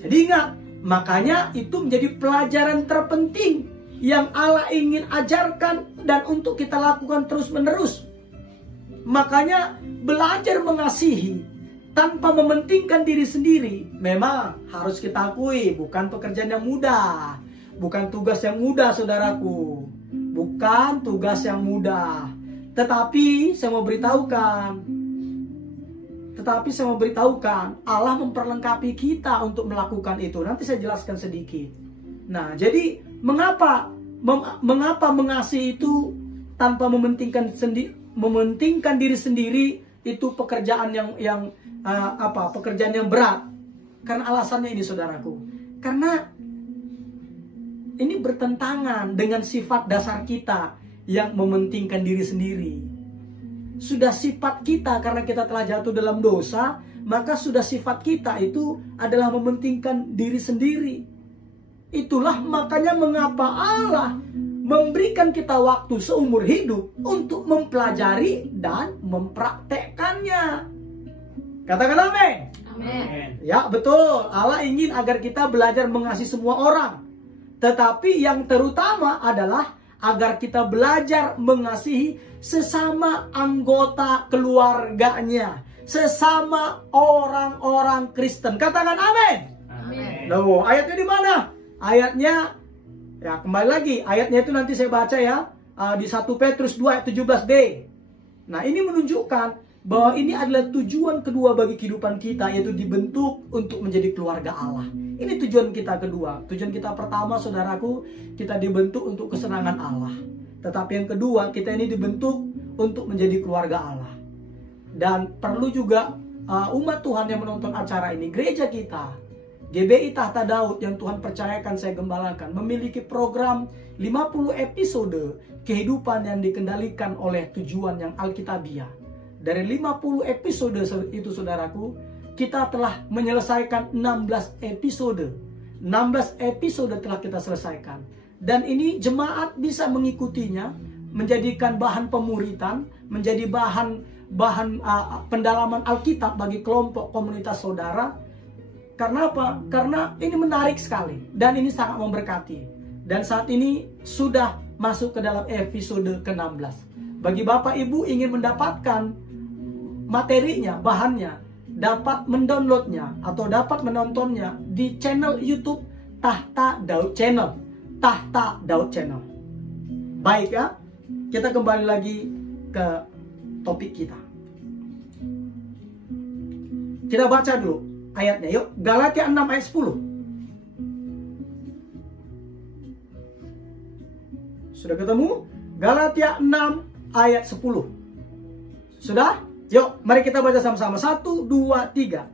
Jadi ingat, makanya itu menjadi pelajaran terpenting yang Allah ingin ajarkan dan untuk kita lakukan terus-menerus. Makanya belajar mengasihi tanpa mementingkan diri sendiri memang harus kita akui bukan pekerjaan yang mudah, bukan tugas yang mudah saudaraku, bukan tugas yang mudah. Tetapi saya mau beritahukan, Allah memperlengkapi kita untuk melakukan itu. Nanti saya jelaskan sedikit. Nah, jadi mengapa mengasihi itu tanpa mementingkan diri sendiri itu pekerjaan pekerjaan yang berat. Karena alasannya ini saudaraku. Karena ini bertentangan dengan sifat dasar kita yang mementingkan diri sendiri. Sudah sifat kita, karena kita telah jatuh dalam dosa, maka sudah sifat kita itu adalah mementingkan diri sendiri. Itulah makanya mengapa Allah memberikan kita waktu seumur hidup untuk mempelajari dan mempraktekkannya. Katakan amin. Amin. Ya betul, Allah ingin agar kita belajar mengasihi semua orang. Tetapi yang terutama adalah agar kita belajar mengasihi sesama anggota keluarganya, sesama orang-orang Kristen. Katakan amin. Amin. Loh, ayatnya di mana? Ayatnya, ya kembali lagi, ayatnya itu nanti saya baca ya, di 1 Petrus 2 ayat 17b. Nah, ini menunjukkan bahwa ini adalah tujuan kedua bagi kehidupan kita, yaitu dibentuk untuk menjadi keluarga Allah. Ini tujuan kita kedua. Tujuan kita pertama, saudaraku, kita dibentuk untuk kesenangan Allah. Tetapi yang kedua, kita ini dibentuk untuk menjadi keluarga Allah. Dan perlu juga umat Tuhan yang menonton acara ini, gereja kita, GBI Tahta Daud yang Tuhan percayakan saya gembalakan, memiliki program 50 episode kehidupan yang dikendalikan oleh tujuan yang Alkitabiah. Dari 50 episode itu, saudaraku, kita telah menyelesaikan 16 episode. 16 episode telah kita selesaikan. Dan ini jemaat bisa mengikutinya, menjadikan bahan pemuritan, menjadi bahan pendalaman Alkitab bagi kelompok komunitas saudara. Karena apa? Karena ini menarik sekali dan ini sangat memberkati. Dan saat ini sudah masuk ke dalam episode ke-16. Bagi Bapak Ibu ingin mendapatkan materinya, bahannya, dapat mendownloadnya atau dapat menontonnya di channel YouTube Tahta Daud Channel. Tahta Daud Channel. Baik ya, kita kembali lagi ke topik kita. Kita baca dulu ayatnya, yuk. Galatia 6 ayat 10. Sudah ketemu? Galatia 6 ayat 10. Sudah? Yuk, mari kita baca sama-sama. 1, 2, 3.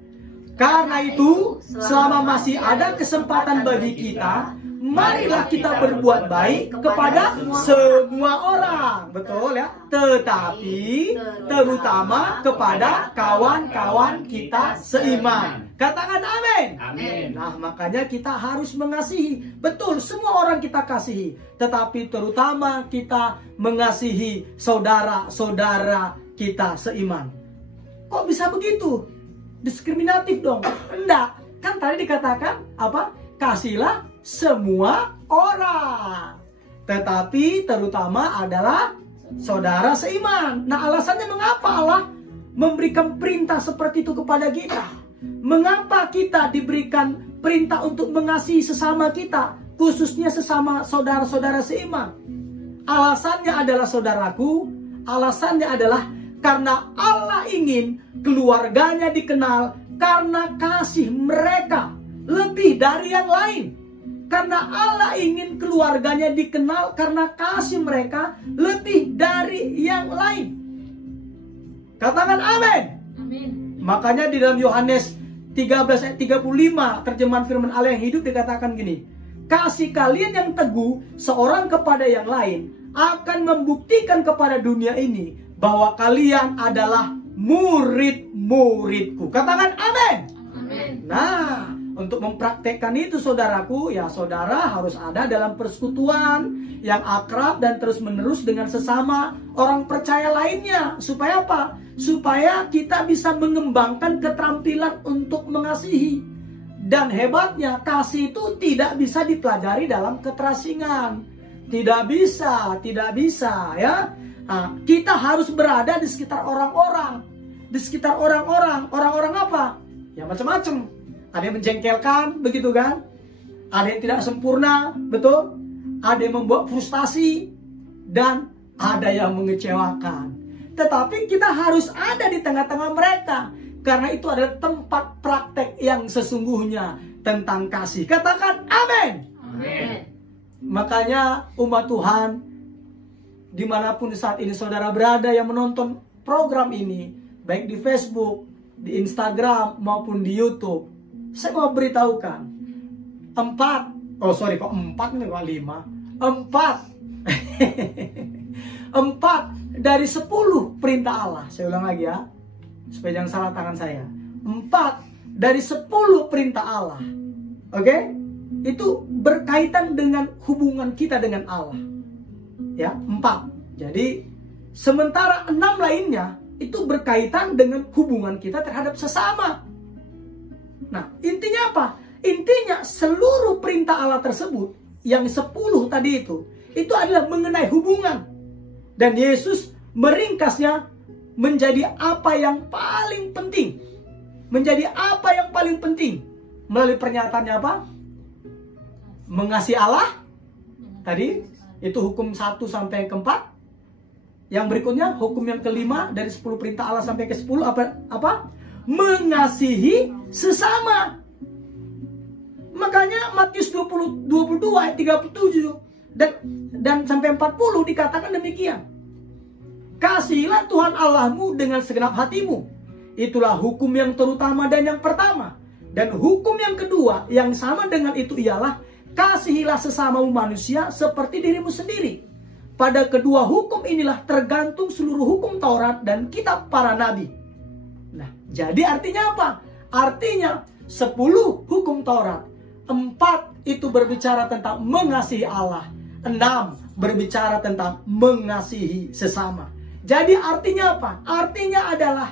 Karena itu, selama masih ada kesempatan bagi kita, marilah kita berbuat baik kepada semua orang. Betul ya? Tetapi terutama kepada kawan-kawan kita seiman. Katakan amin. Amin. Nah, makanya kita harus mengasihi. Betul, semua orang kita kasihi. Tetapi terutama kita mengasihi saudara-saudara kita seiman. Kok bisa begitu? Diskriminatif dong. Enggak. Kan tadi dikatakan apa? Kasihlah semua orang. Tetapi terutama adalah saudara seiman. Nah, alasannya mengapa Allah memberikan perintah seperti itu kepada kita? Mengapa kita diberikan perintah untuk mengasihi sesama kita, khususnya sesama saudara-saudara seiman? Alasannya adalah, saudaraku, alasannya adalah karena Allah ingin keluarganya dikenal karena kasih mereka lebih dari yang lain. Karena Allah ingin keluarganya dikenal karena kasih mereka lebih dari yang lain. Katakan amin. Amin. Makanya di dalam Yohanes 13 ayat 35 terjemahan firman Allah yang hidup dikatakan gini. Kasih kalian yang teguh seorang kepada yang lain akan membuktikan kepada dunia ini bahwa kalian adalah murid-muridku. Katakan amin. Amin. Nah, untuk mempraktekkan itu, saudaraku, ya saudara harus ada dalam persekutuan yang akrab dan terus-menerus dengan sesama orang percaya lainnya. Supaya apa? Supaya kita bisa mengembangkan keterampilan untuk mengasihi. Dan hebatnya, kasih itu tidak bisa dipelajari dalam keterasingan. Tidak bisa ya. Nah, kita harus berada di sekitar orang-orang. Di sekitar orang-orang. Orang-orang apa? Ya macam-macam. Ada yang menjengkelkan, begitu kan? Ada yang tidak sempurna, betul? Ada yang membuat frustasi, dan ada yang mengecewakan. Tetapi kita harus ada di tengah-tengah mereka, karena itu adalah tempat praktek yang sesungguhnya tentang kasih. Katakan amin. Amin. Makanya umat Tuhan, dimanapun saat ini saudara berada yang menonton program ini, baik di Facebook, di Instagram, maupun di YouTube, saya mau beritahukan 4 dari 10 perintah Allah. Saya ulang lagi ya, supaya jangan salah tangan saya. 4 dari 10 perintah Allah, oke? Itu berkaitan dengan hubungan kita dengan Allah. Ya, 4. Jadi sementara 6 lainnya itu berkaitan dengan hubungan kita terhadap sesama. Nah, intinya apa? Intinya seluruh perintah Allah tersebut, yang 10 tadi itu adalah mengenai hubungan. Dan Yesus meringkasnya menjadi apa yang paling penting. Menjadi apa yang paling penting? Melalui pernyataannya apa? Mengasihi Allah. Tadi, itu hukum 1 sampai yang keempat. Yang berikutnya, hukum yang kelima dari 10 perintah Allah sampai ke 10 apa? Mengasihi sesama. Makanya Matius 22 ayat 37 dan sampai 40 dikatakan demikian. Kasihilah Tuhan Allahmu dengan segenap hatimu. Itulah hukum yang terutama dan yang pertama. Dan hukum yang kedua yang sama dengan itu ialah kasihilah sesamamu manusia seperti dirimu sendiri. Pada kedua hukum inilah tergantung seluruh hukum Taurat dan kitab para nabi. Nah, jadi artinya apa? Artinya 10 hukum Taurat, 4 itu berbicara tentang mengasihi Allah, 6 berbicara tentang mengasihi sesama. Jadi artinya apa? Artinya adalah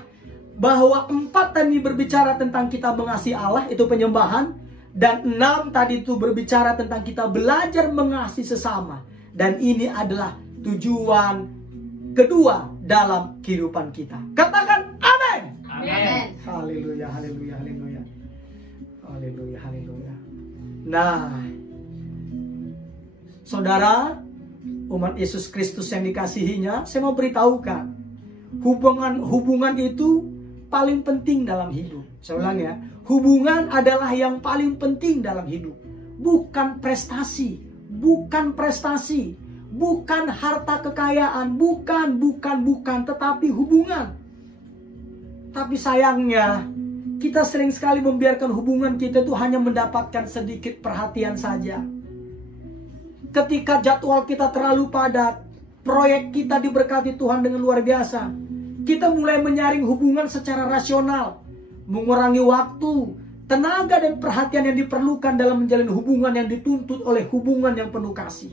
bahwa 4 tadi berbicara tentang kita mengasihi Allah, itu penyembahan. Dan 6 tadi itu berbicara tentang kita belajar mengasihi sesama. Dan ini adalah tujuan kedua dalam kehidupan kita. Katakan amin. Amin. Haleluya, haleluya, haleluya. Haleluya, haleluya. Nah, saudara, umat Yesus Kristus yang dikasihinya, saya mau beritahukan, hubungan itu paling penting dalam hidup. Saya ulang ya, hubungan adalah yang paling penting dalam hidup. Bukan prestasi, bukan harta kekayaan, bukan, tetapi hubungan. Tapi sayangnya, kita sering sekali membiarkan hubungan kita itu hanya mendapatkan sedikit perhatian saja. Ketika jadwal kita terlalu padat, proyek kita diberkati Tuhan dengan luar biasa, kita mulai menyaring hubungan secara rasional, mengurangi waktu, tenaga dan perhatian yang diperlukan dalam menjalin hubungan yang dituntut oleh hubungan yang penuh kasih.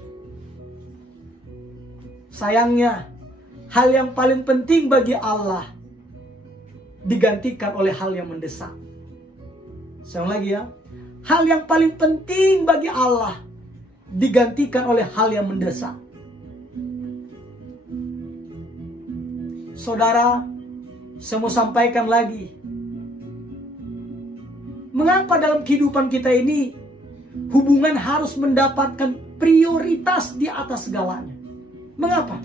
Sayangnya, hal yang paling penting bagi Allah digantikan oleh hal yang mendesak. Saya ulang lagi ya. Hal yang paling penting bagi Allah digantikan oleh hal yang mendesak. Saudara, saya mau sampaikan lagi. Mengapa dalam kehidupan kita ini hubungan harus mendapatkan prioritas di atas segalanya? Mengapa?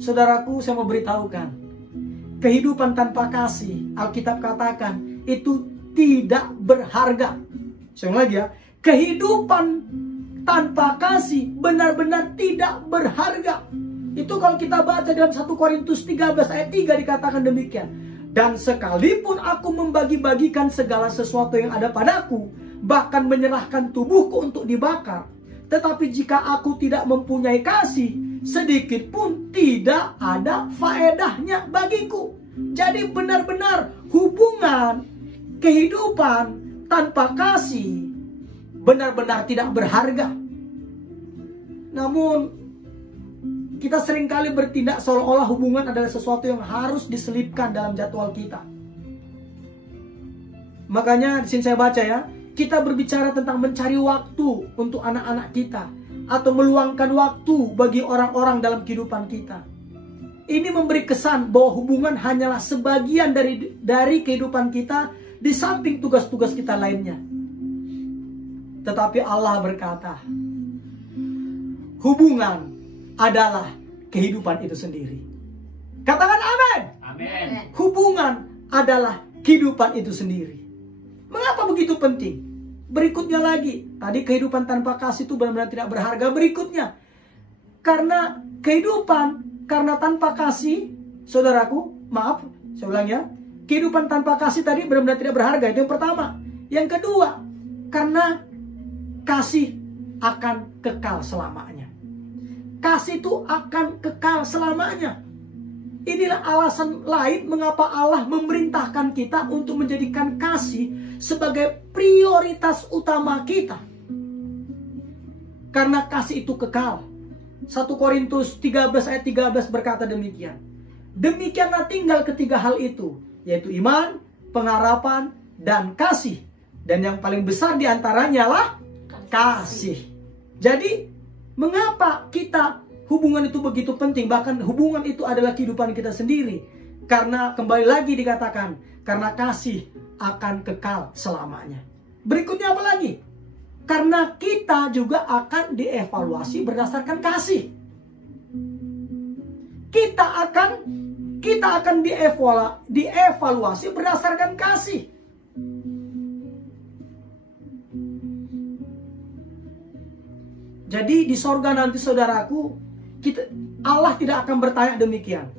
Saudaraku, saya mau beritahukan, kehidupan tanpa kasih, Alkitab katakan, itu tidak berharga. Saya ulang lagi ya, kehidupan tanpa kasih benar-benar tidak berharga. Itu kalau kita baca dalam 1 Korintus 13 ayat 3 dikatakan demikian. Dan sekalipun aku membagi-bagikan segala sesuatu yang ada padaku, bahkan menyerahkan tubuhku untuk dibakar, tetapi jika aku tidak mempunyai kasih, sedikit pun tidak ada faedahnya bagiku. Jadi benar-benar hubungan, kehidupan tanpa kasih benar-benar tidak berharga. Namun kita seringkali bertindak seolah-olah hubungan adalah sesuatu yang harus diselipkan dalam jadwal kita. Makanya di sini saya baca ya, kita berbicara tentang mencari waktu untuk anak-anak kita, atau meluangkan waktu bagi orang-orang dalam kehidupan kita. Ini memberi kesan bahwa hubungan hanyalah sebagian dari kehidupan kita di samping tugas-tugas kita lainnya. Tetapi Allah berkata, hubungan adalah kehidupan itu sendiri. Katakan amin. Amin. Hubungan adalah kehidupan itu sendiri. Mengapa begitu penting? Berikutnya lagi, tadi kehidupan tanpa kasih itu benar-benar tidak berharga. Berikutnya, karena kehidupan, karena tanpa kasih, saudaraku, maaf, saya ulang ya, kehidupan tanpa kasih tadi benar-benar tidak berharga. Itu yang pertama. Yang kedua, karena kasih akan kekal selamanya. Kasih itu akan kekal selamanya. Inilah alasan lain mengapa Allah memerintahkan kita untuk menjadikan kasih sebagai prioritas utama kita. Karena kasih itu kekal. 1 Korintus 13 ayat 13 berkata demikian. Demikianlah tinggal ketiga hal itu, yaitu iman, pengharapan, dan kasih. Dan yang paling besar diantaranya lah kasih. Jadi, mengapa hubungan itu begitu penting? Bahkan hubungan itu adalah kehidupan kita sendiri. Karena kembali lagi dikatakan, karena kasih akan kekal selamanya. Berikutnya apa lagi? Karena kita juga akan dievaluasi berdasarkan kasih. kita akan dievaluasi berdasarkan kasih. Jadi di sorga nanti saudaraku, Allah tidak akan bertanya demikian.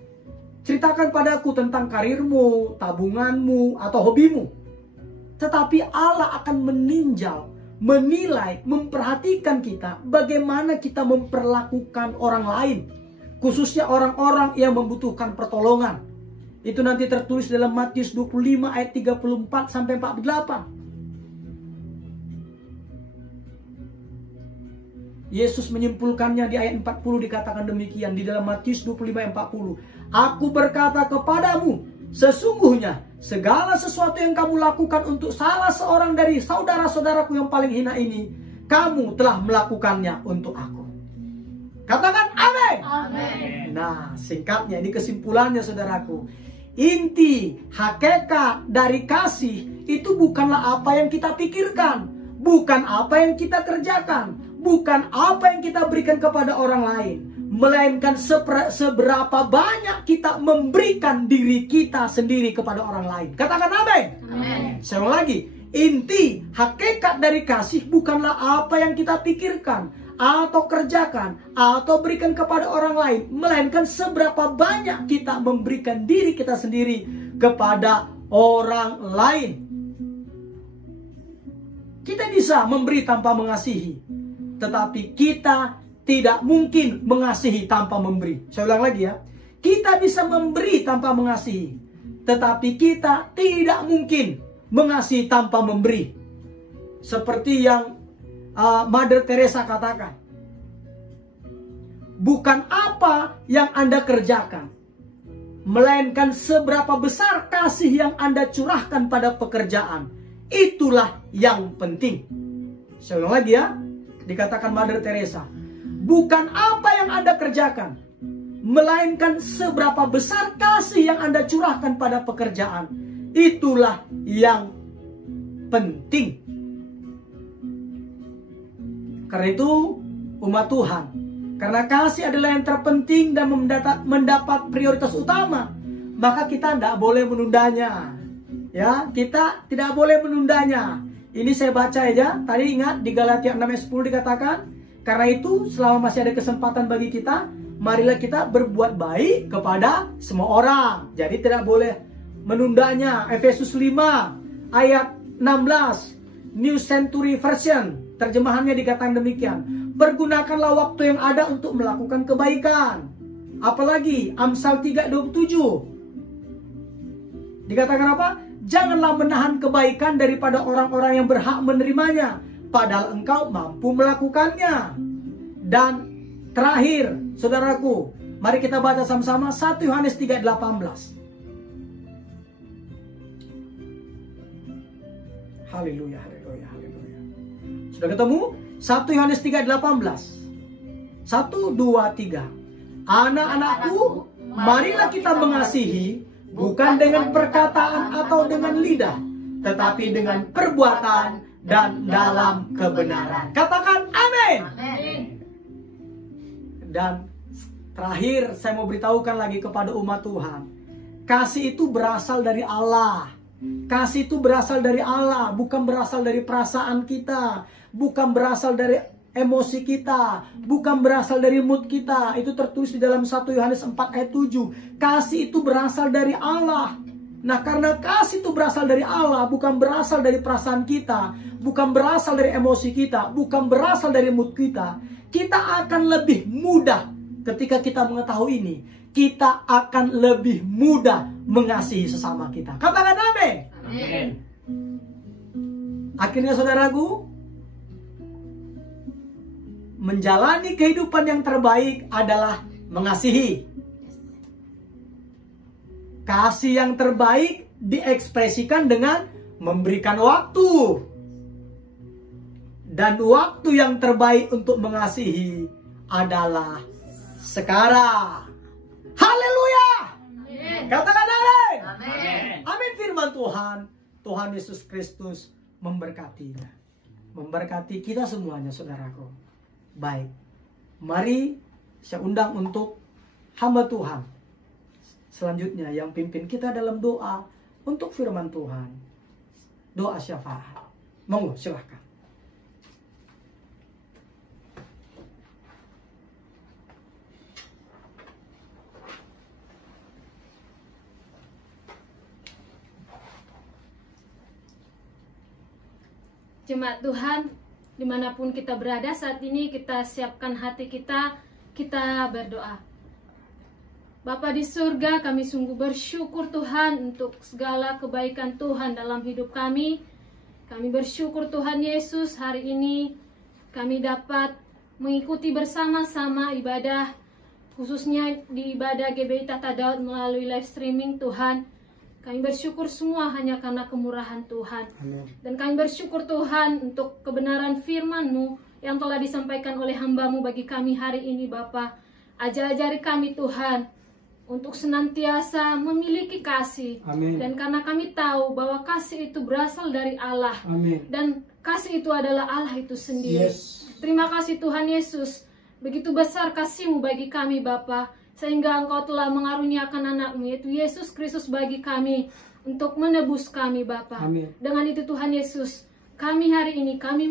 Ceritakan padaku tentang karirmu, tabunganmu, atau hobimu. Tetapi Allah akan meninjau, menilai, memperhatikan kita bagaimana kita memperlakukan orang lain. Khususnya orang-orang yang membutuhkan pertolongan. Itu nanti tertulis dalam Matius 25 ayat 34 sampai 48. Yesus menyimpulkannya di ayat 40 dikatakan demikian di dalam Matius 25 ayat 40. Aku berkata kepadamu, sesungguhnya segala sesuatu yang kamu lakukan untuk salah seorang dari saudara-saudaraku yang paling hina ini, kamu telah melakukannya untuk aku. Katakan amin. Amin. Nah, singkatnya ini kesimpulannya saudaraku. Inti, hakikat dari kasih itu bukanlah apa yang kita pikirkan, bukan apa yang kita kerjakan, bukan apa yang kita berikan kepada orang lain, melainkan seberapa banyak kita memberikan diri kita sendiri kepada orang lain. Katakan amin. Amin. Saya ulang lagi, inti, hakikat dari kasih bukanlah apa yang kita pikirkan atau kerjakan atau berikan kepada orang lain, melainkan seberapa banyak kita memberikan diri kita sendiri kepada orang lain. Kita bisa memberi tanpa mengasihi, tetapi kita tidak mungkin mengasihi tanpa memberi. Saya ulang lagi ya. Kita bisa memberi tanpa mengasihi, tetapi kita tidak mungkin mengasihi tanpa memberi. Seperti yang Mother Teresa katakan, bukan apa yang Anda kerjakan, melainkan seberapa besar kasih yang Anda curahkan pada pekerjaan. Itulah yang penting. Saya ulang lagi ya. Dikatakan Mother Teresa, bukan apa yang Anda kerjakan, melainkan seberapa besar kasih yang Anda curahkan pada pekerjaan. Itulah yang penting. Karena itu umat Tuhan, karena kasih adalah yang terpenting dan mendapat prioritas utama, maka kita tidak boleh menundanya. Ya, kita tidak boleh menundanya. Ini saya baca aja. Tadi ingat di Galatia 6 ayat 10 dikatakan, karena itu selama masih ada kesempatan bagi kita, marilah kita berbuat baik kepada semua orang. Jadi tidak boleh menundanya. Efesus 5 ayat 16 New Century Version, terjemahannya dikatakan demikian. Pergunakanlah waktu yang ada untuk melakukan kebaikan. Apalagi Amsal 3:27 dikatakan apa? Janganlah menahan kebaikan daripada orang-orang yang berhak menerimanya, padahal engkau mampu melakukannya. Dan terakhir, saudaraku, mari kita baca sama-sama 1 Yohanes 3:18. Haleluya, haleluya, haleluya. Sudah ketemu? 1 Yohanes 3:18. 1, 2, 3. Anak-anakku, marilah kita mengasihi, bukan dengan perkataan atau dengan lidah, tetapi dengan perbuatan dan dalam kebenaran. Katakan amin. Amin. Dan terakhir saya mau beritahukan lagi kepada umat Tuhan. Kasih itu berasal dari Allah. Kasih itu berasal dari Allah, bukan berasal dari perasaan kita, bukan berasal dari emosi kita, bukan berasal dari mood kita. Itu tertulis di dalam 1 Yohanes 4 ayat 7. Kasih itu berasal dari Allah. Nah, karena kasih itu berasal dari Allah, bukan berasal dari perasaan kita, bukan berasal dari emosi kita, bukan berasal dari mood kita, kita akan lebih mudah ketika kita mengetahui ini. Kita akan lebih mudah mengasihi sesama kita. Katakan amin. Amin. Akhirnya saudaraku, menjalani kehidupan yang terbaik adalah mengasihi. Kasih yang terbaik diekspresikan dengan memberikan waktu. Dan waktu yang terbaik untuk mengasihi adalah sekarang. Haleluya! Amin. Katakan amin. Amin. Amin firman Tuhan. Tuhan Yesus Kristus memberkatinya. Memberkati kita semuanya, saudaraku. Baik, mari saya undang untuk hamba Tuhan selanjutnya yang pimpin kita dalam doa untuk firman Tuhan. Doa syafaat. Monggo silahkan. Jemaat Tuhan, dimanapun kita berada saat ini, kita siapkan hati kita berdoa. Bapa di surga, kami sungguh bersyukur Tuhan untuk segala kebaikan Tuhan dalam hidup kami. Kami bersyukur Tuhan Yesus, hari ini kami dapat mengikuti bersama-sama ibadah, khususnya di ibadah GBI Tata Daud melalui live streaming Tuhan. Kami bersyukur semua hanya karena kemurahan Tuhan. Amin. Dan kami bersyukur Tuhan untuk kebenaran firman-Mu yang telah disampaikan oleh hamba-Mu bagi kami hari ini Bapa. Ajari kami Tuhan untuk senantiasa memiliki kasih. Amin. Dan karena kami tahu bahwa kasih itu berasal dari Allah. Amin. Dan kasih itu adalah Allah itu sendiri. Yes. Terima kasih Tuhan Yesus. Begitu besar kasih-Mu bagi kami Bapa, sehingga Engkau telah mengaruniakan anak-Mu yaitu Yesus Kristus bagi kami untuk menebus kami Bapa. Amin. Dengan itu Tuhan Yesus, kami hari ini kami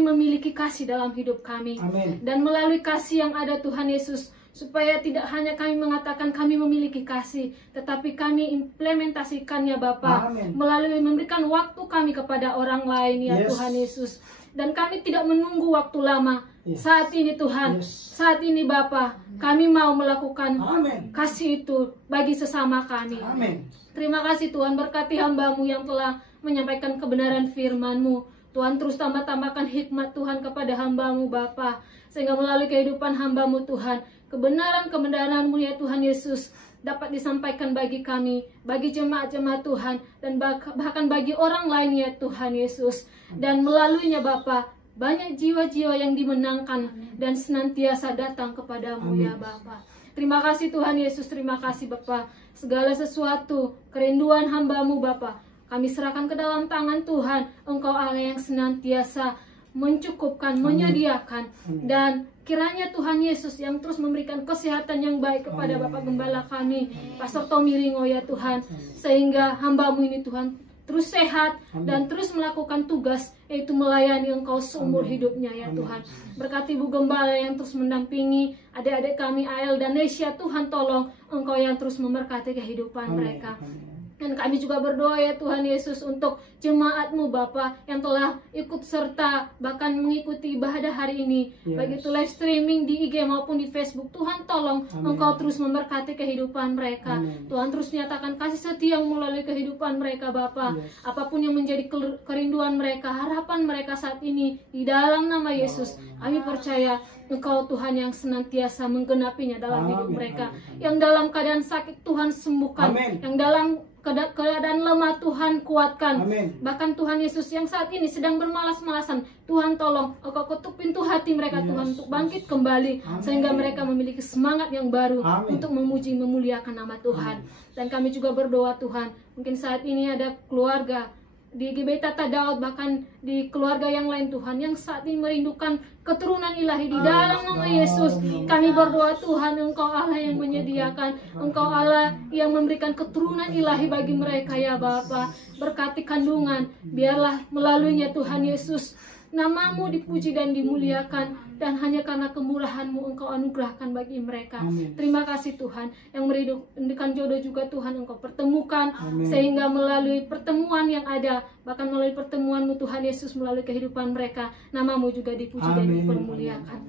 memiliki kasih dalam hidup kami. Amin. Dan melalui kasih yang ada Tuhan Yesus, supaya tidak hanya kami mengatakan kami memiliki kasih, tetapi kami implementasikannya Bapa, Amin. melalui memberikan waktu kami kepada orang lain ya Yes. Tuhan Yesus. Dan kami tidak menunggu waktu lama. Yes. Saat ini Tuhan, Yes. saat ini Bapa, kami mau melakukan Amin. kasih itu bagi sesama kami. Amin. Terima kasih Tuhan, berkati hamba-Mu yang telah menyampaikan kebenaran firman-Mu. Tuhan terus tambahkan hikmat Tuhan kepada hamba-Mu Bapa, sehingga melalui kehidupan hamba-Mu Tuhan, kebenaran-kebenaran-Mu ya Tuhan Yesus dapat disampaikan bagi kami, bagi jemaat-jemaat Tuhan, dan bahkan bagi orang lain ya Tuhan Yesus. Dan melaluinya Bapa, banyak jiwa-jiwa yang dimenangkan dan senantiasa datang kepadamu ya Bapa. Terima kasih Tuhan Yesus, terima kasih Bapa. Segala sesuatu, kerinduan hamba-Mu Bapa, kami serahkan ke dalam tangan Tuhan. Engkau Allah yang senantiasa mencukupkan, menyediakan. Dan kiranya Tuhan Yesus yang terus memberikan kesehatan yang baik kepada Bapak Gembala kami, Pastor Tommy Ringo ya Tuhan. Sehingga hamba-Mu ini Tuhan terus sehat dan terus melakukan tugas, yaitu melayani Engkau seumur hidupnya ya Tuhan. Berkati Ibu Gembala yang terus mendampingi adik-adik kami Ael dan Nesya, Tuhan tolong Engkau yang terus memberkati kehidupan mereka. Dan kami juga berdoa ya Tuhan Yesus untuk jemaat-Mu Bapa yang telah ikut serta bahkan mengikuti ibadah hari ini, baik itu live streaming di IG maupun di Facebook. Tuhan tolong Engkau terus memberkati kehidupan mereka. Tuhan terus nyatakan kasih setia melalui kehidupan mereka Bapa. Apapun yang menjadi kerinduan mereka, harapan mereka saat ini, di dalam nama Yesus kami percaya Engkau Tuhan yang senantiasa menggenapinya dalam hidup mereka. Yang dalam keadaan sakit Tuhan sembuhkan. Yang dalam keadaan lemah Tuhan kuatkan. Bahkan Tuhan Yesus yang saat ini sedang bermalas-malasan, Tuhan tolong Engkau ketuk pintu hati mereka Tuhan untuk bangkit kembali, sehingga mereka memiliki semangat yang baru untuk memuji memuliakan nama Tuhan. Dan kami juga berdoa Tuhan, mungkin saat ini ada keluarga di GBI Tata Daud, bahkan di keluarga yang lain Tuhan, yang saat ini merindukan keturunan ilahi. Di dalam nama Yesus kami berdoa Tuhan, Engkau Allah yang menyediakan, Engkau Allah yang memberikan keturunan ilahi bagi mereka ya Bapa. Berkati kandungan, biarlah melaluinya Tuhan Yesus Nama-Mu dipuji dan dimuliakan, dan hanya karena kemurahan-Mu Engkau anugerahkan bagi mereka. Terima kasih Tuhan, yang merindukan jodoh juga Tuhan Engkau pertemukan, sehingga melalui pertemuan yang ada, bahkan melalui pertemuan-Mu Tuhan Yesus, melalui kehidupan mereka, Nama-Mu juga dipuji dan dipermuliakan.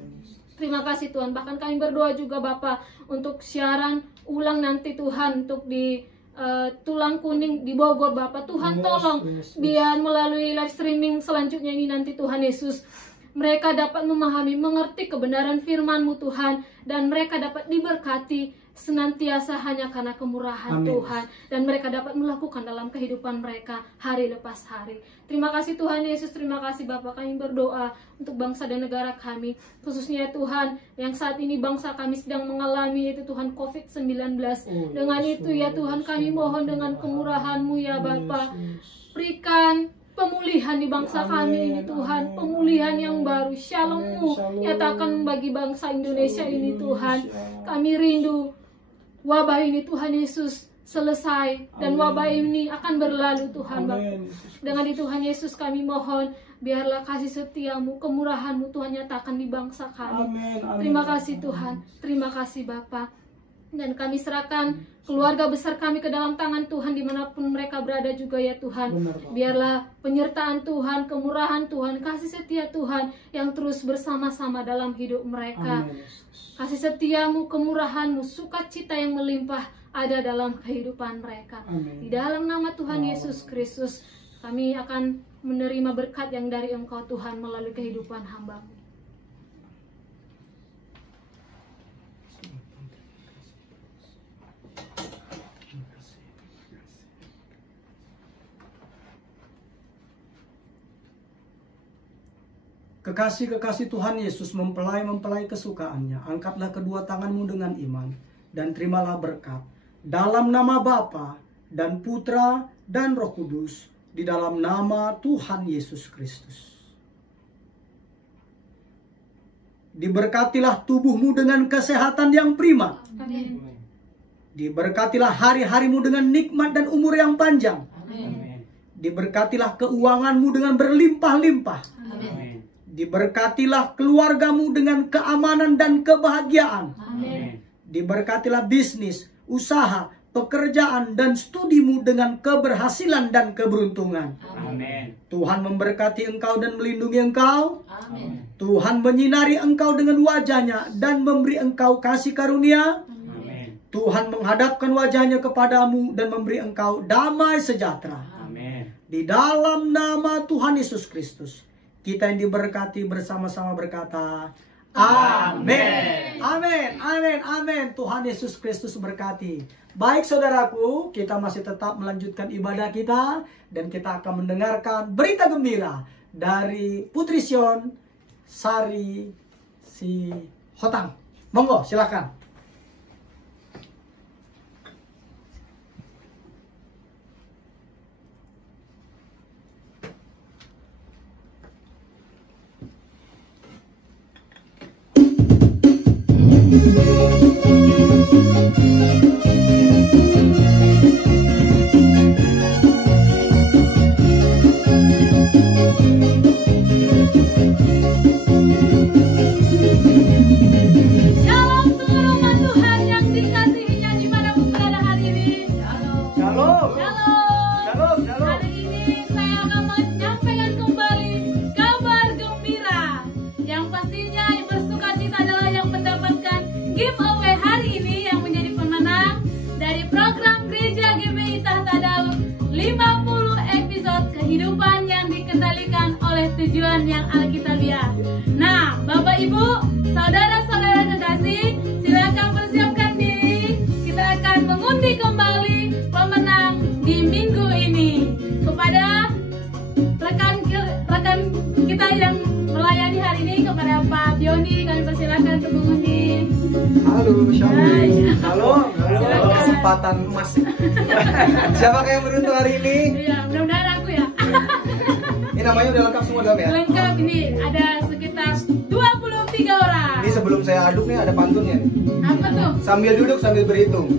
Terima kasih Tuhan. Bahkan kami berdoa juga Bapa untuk siaran ulang nanti Tuhan, untuk di Tulang Kuning di Bogor Bapak. Tuhan tolong biar melalui live streaming selanjutnya ini nanti Tuhan Yesus, mereka dapat memahami, mengerti kebenaran firman-Mu Tuhan, dan mereka dapat diberkati senantiasa hanya karena kemurahan Tuhan, dan mereka dapat melakukan dalam kehidupan mereka hari lepas hari. Terima kasih Tuhan Yesus, terima kasih Bapak. Kami berdoa untuk bangsa dan negara kami, khususnya Tuhan yang saat ini bangsa kami sedang mengalami, yaitu Tuhan COVID-19. Dengan itu ya Tuhan, kami mohon dengan kemurahan-Mu ya Bapak, berikan pemulihan di bangsa kami ini Tuhan, pemulihan yang baru, Shalom-Mu nyatakan bagi bangsa Indonesia ini Tuhan. Kami rindu wabah ini Tuhan Yesus selesai dan wabah ini akan berlalu Tuhan Bapa. Dengan itu Tuhan Yesus kami mohon, biarlah kasih setia-Mu, kemurahan-Mu Tuhan nyatakan di bangsa kami. Terima kasih Tuhan, terima kasih Bapa. Dan kami serahkan keluarga besar kami ke dalam tangan Tuhan dimanapun mereka berada juga ya Tuhan. Biarlah penyertaan Tuhan, kemurahan Tuhan, kasih setia Tuhan yang terus bersama-sama dalam hidup mereka. Kasih setia-Mu, kemurahan-Mu, sukacita yang melimpah ada dalam kehidupan mereka. Di dalam nama Tuhan Yesus Kristus kami akan menerima berkat yang dari Engkau Tuhan melalui kehidupan hamba-Mu. Kekasih-kekasih Tuhan Yesus mempelai kesukaannya, angkatlah kedua tanganmu dengan iman, dan terimalah berkat. Dalam nama Bapa dan Putra dan Roh Kudus, di dalam nama Tuhan Yesus Kristus. Diberkatilah tubuhmu dengan kesehatan yang prima. Amin. Diberkatilah hari-harimu dengan nikmat dan umur yang panjang. Amin. Diberkatilah keuanganmu dengan berlimpah-limpah. Amin. Diberkatilah keluargamu dengan keamanan dan kebahagiaan. Amin. Diberkatilah bisnis, usaha, pekerjaan, dan studimu dengan keberhasilan dan keberuntungan. Amin. Tuhan memberkati engkau dan melindungi engkau. Amin. Tuhan menyinari engkau dengan wajahnya dan memberi engkau kasih karunia. Amin. Tuhan menghadapkan wajahnya kepadamu dan memberi engkau damai sejahtera. Amin. Di dalam nama Tuhan Yesus Kristus, kita yang diberkati bersama-sama berkata, amin. Amin, amin, amin. Tuhan Yesus Kristus berkati. Baik saudaraku, kita masih tetap melanjutkan ibadah kita, dan kita akan mendengarkan berita gembira dari Putri Sion Sari Sihotang. Monggo, silakan. Tujuan yang alkitabiah. Nah, Bapak Ibu, saudara-saudara kekasih, silakan persiapkan diri. Kita akan mengundi kembali pemenang di minggu ini. Kepada rekan kita yang melayani hari ini, kepada Pak Bioni, kami persilakan untuk mengundi. Halo, Shalom. Halo. Kesempatan emas. Siapa yang beruntung hari ini? Iya, mudah-mudahan aku ya. Ini namanya udah lengkap semua dalam ya? Lengkap, ini ada sekitar 23 orang. Ini sebelum saya aduk nih ada pantunnya nih. Apa tuh? Sambil duduk sambil berhitung.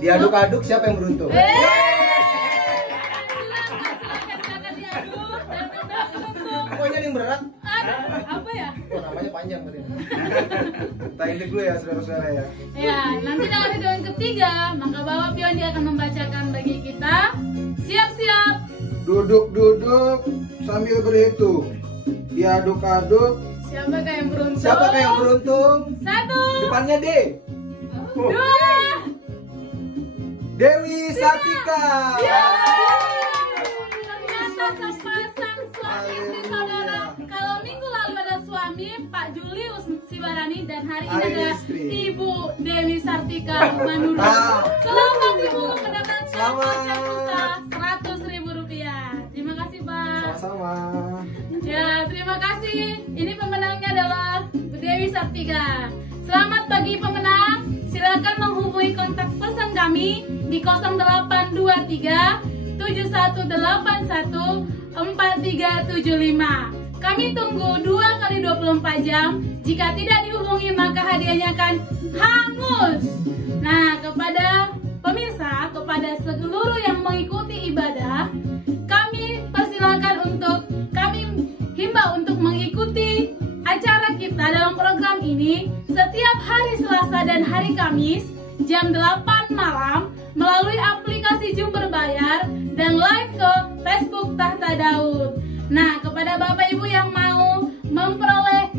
Diaduk-aduk siapa yang beruntung? Silakan diaduk dan beruntung. Oh ini yang berat? Ada apa ya? Oh namanya panjang berarti. Kita intip dulu ya saudara-saudara ya. Ya, nanti dalam hitungan ketiga, maka Bapak Pion dia akan membacakan bagi kita. Siap-siap. Duduk-duduk sambil berhitung. Diaduk-aduk. Siapakah yang beruntung? Siapakah yang beruntung? 1, Depannya D. 2, Dewi Sartika. Ternyata sepasang suami istri saudara. Kalau minggu lalu ada suami Pak Julius Sibarani, dan hari ini ada Istri. Ibu Dewi Sartika Manura. Selamat Ibu mendapat Selamat. pulsa 100.000 rupiah. Terima kasih Pak. Sama-sama. Ya, terima kasih. Ini pemenangnya adalah Bu Dewi Sartika. Selamat bagi pemenang. Silakan menghubungi kontak pesan kami di 0823 7181 4375. Kami tunggu 2 kali 24 jam. Jika tidak dihubungi maka hadiahnya akan hangus. Nah, kepada pemirsa, kepada seluruh yang mengikuti ibadah, kami himbau untuk mengikuti acara kita dalam program ini setiap hari Selasa dan hari Kamis jam 8 malam melalui aplikasi Zoom berbayar dan live ke Facebook Tahta Daud. Nah, kepada Bapak Ibu yang mau memperoleh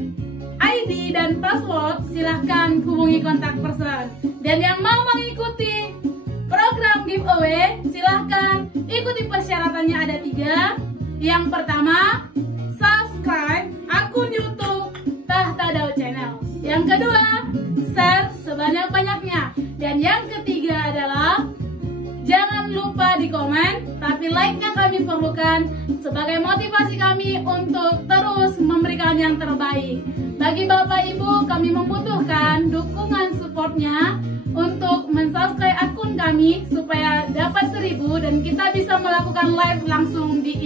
ID dan password, silahkan hubungi kontak person. Dan yang mau mengikuti program giveaway, silahkan ikuti persyaratannya, ada 3. Yang pertama, subscribe akun YouTube Tahta Daud Channel. Yang kedua, share sebanyak-banyaknya. Dan yang ketiga adalah jangan lupa di komen, tapi like-nya kami perlukan sebagai motivasi kami untuk terus memberikan yang terbaik. Bagi Bapak Ibu, kami membutuhkan dukungan supportnya untuk mensubscribe akun kami supaya dapat 1000 dan kita bisa melakukan live langsung di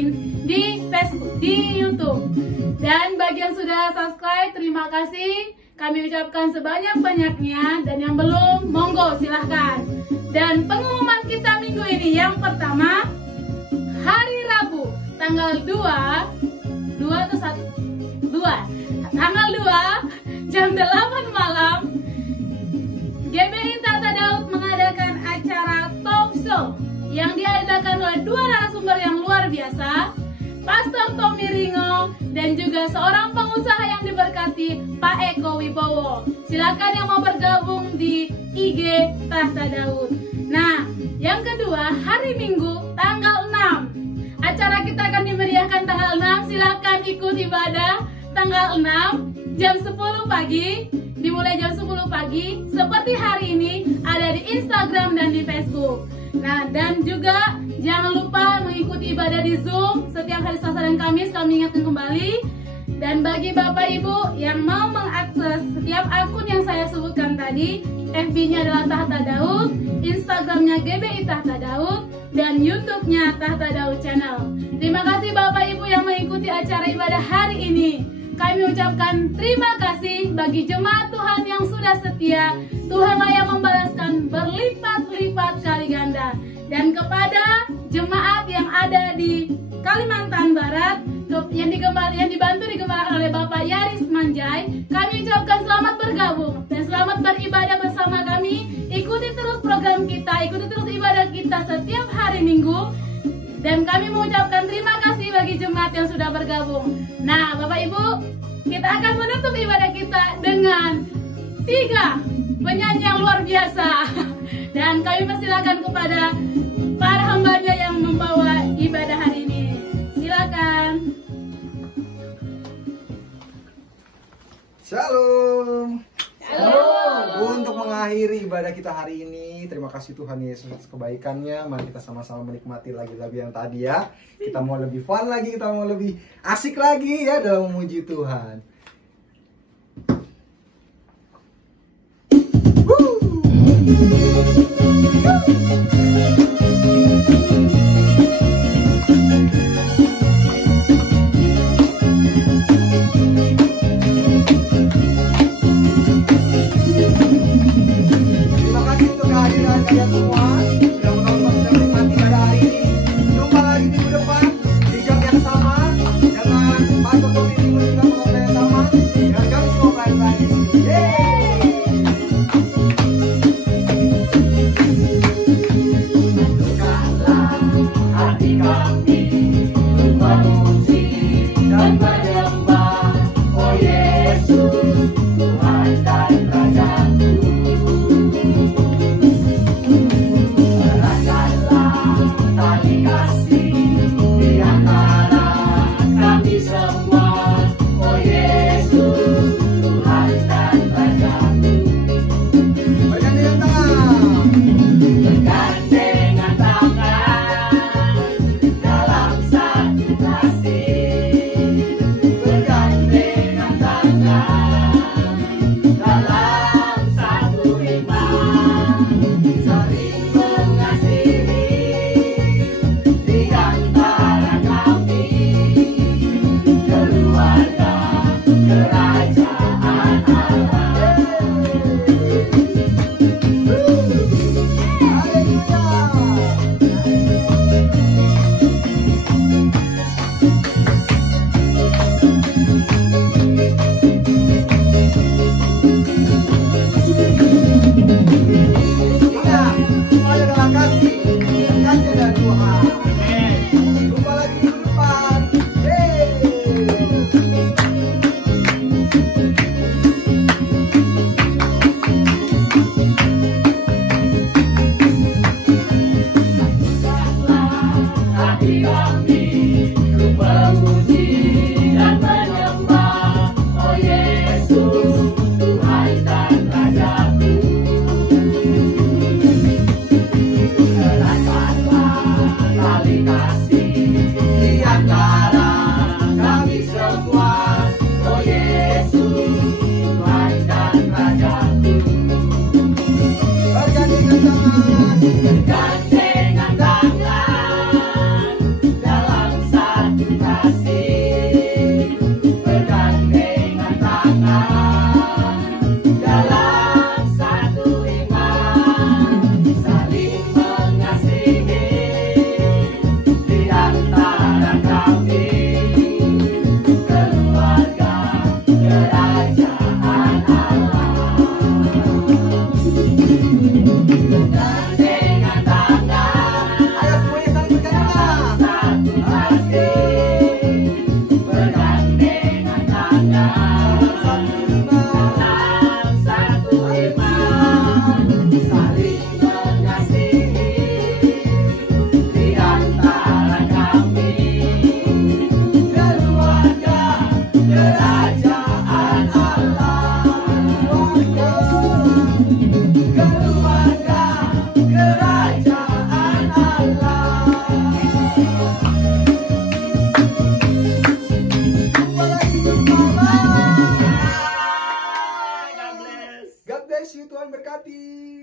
Facebook, di YouTube. Dan bagi yang sudah subscribe, terima kasih. Kami ucapkan sebanyak-banyaknya, dan yang belum, monggo silahkan. Dan pengumuman kita minggu ini yang pertama, hari Rabu tanggal 2 jam 8 malam GBI Tahta Daud mengadakan acara talk show yang diadakan oleh 2 narasumber yang luar biasa, Pastor Tommy Ringo dan juga seorang pengusaha yang diberkati, Pak Eko Wibowo. Silakan yang mau bergabung di IG Tahta Daud. Nah, yang kedua, hari Minggu tanggal 6. Acara kita akan dimeriahkan tanggal 6. Silakan ikut ibadah tanggal 6 jam 10 pagi. Dimulai jam 10 pagi seperti hari ini, ada di Instagram dan di Facebook. Nah, dan juga jangan lupa mengikuti ibadah di Zoom setiap hari Selasa dan Kamis, kami ingatkan kembali. Dan bagi Bapak Ibu yang mau mengakses setiap akun yang saya sebutkan tadi, FB-nya adalah Tahta Daud, Instagram-nya GBI Tahta Daud, dan YouTube-nya Tahta Daud Channel. Terima kasih Bapak Ibu yang mengikuti acara ibadah hari ini. Kami ucapkan terima kasih bagi jemaat Tuhan yang sudah setia. Tuhanlah yang membalaskan berlipat-lipat kali ganda. Dan kepada jemaat yang ada di Kalimantan Barat yang dibantu digembalakan oleh Bapak Yaris Manjai, kami ucapkan selamat bergabung dan selamat beribadah bersama kami. Ikuti terus program kita, ikuti terus ibadah kita setiap hari Minggu. Dan kami mengucapkan terima kasih bagi jemaat yang sudah bergabung. Nah, Bapak Ibu, kita akan menutup ibadah kita dengan 3 penyanyi yang luar biasa. Dan kami persilakan kepada para hambanya yang membawa ibadah hari ini. Silakan. Shalom. Shalom. Untuk mengakhiri ibadah kita hari ini, terima kasih Tuhan Yesus atas kebaikannya. Mari kita sama-sama menikmati lagu-lagu yang tadi ya. Kita mau lebih fun lagi, kita mau lebih asik lagi ya dalam memuji Tuhan. Kalian semua sudah menonton dan menikmati pada hari ini. Jumpa lagi minggu depan di jam yang sama dengan Pastor Tommy juga mengobrol sama. kasih dan Tuhan. Jumpa lagi minggu depan. Hati kami untuk memuji dan menyembah, oh Yesus, Tuhan dan Rajaku. Eratkanlah tali kasih di antara kami semua, oh Yesus, Tuhan dan Rajaku. Bergandengan tangan dalam satu kasih, bergandengan tangan dalam satu iman, saling mengasihi di antara kami, keluarga kerajaan Allah. Bergandengan tangan, Ayo semuanya saling bergandengan. satu kasih, bergandengan tangan dalam satu iman, saling mengasihi di antara kami, keluarga kerajaan Allah. Keluarga kerajaan Allah. Jumpa lagi bersama. God bless. God bless you, Tuhan berkati.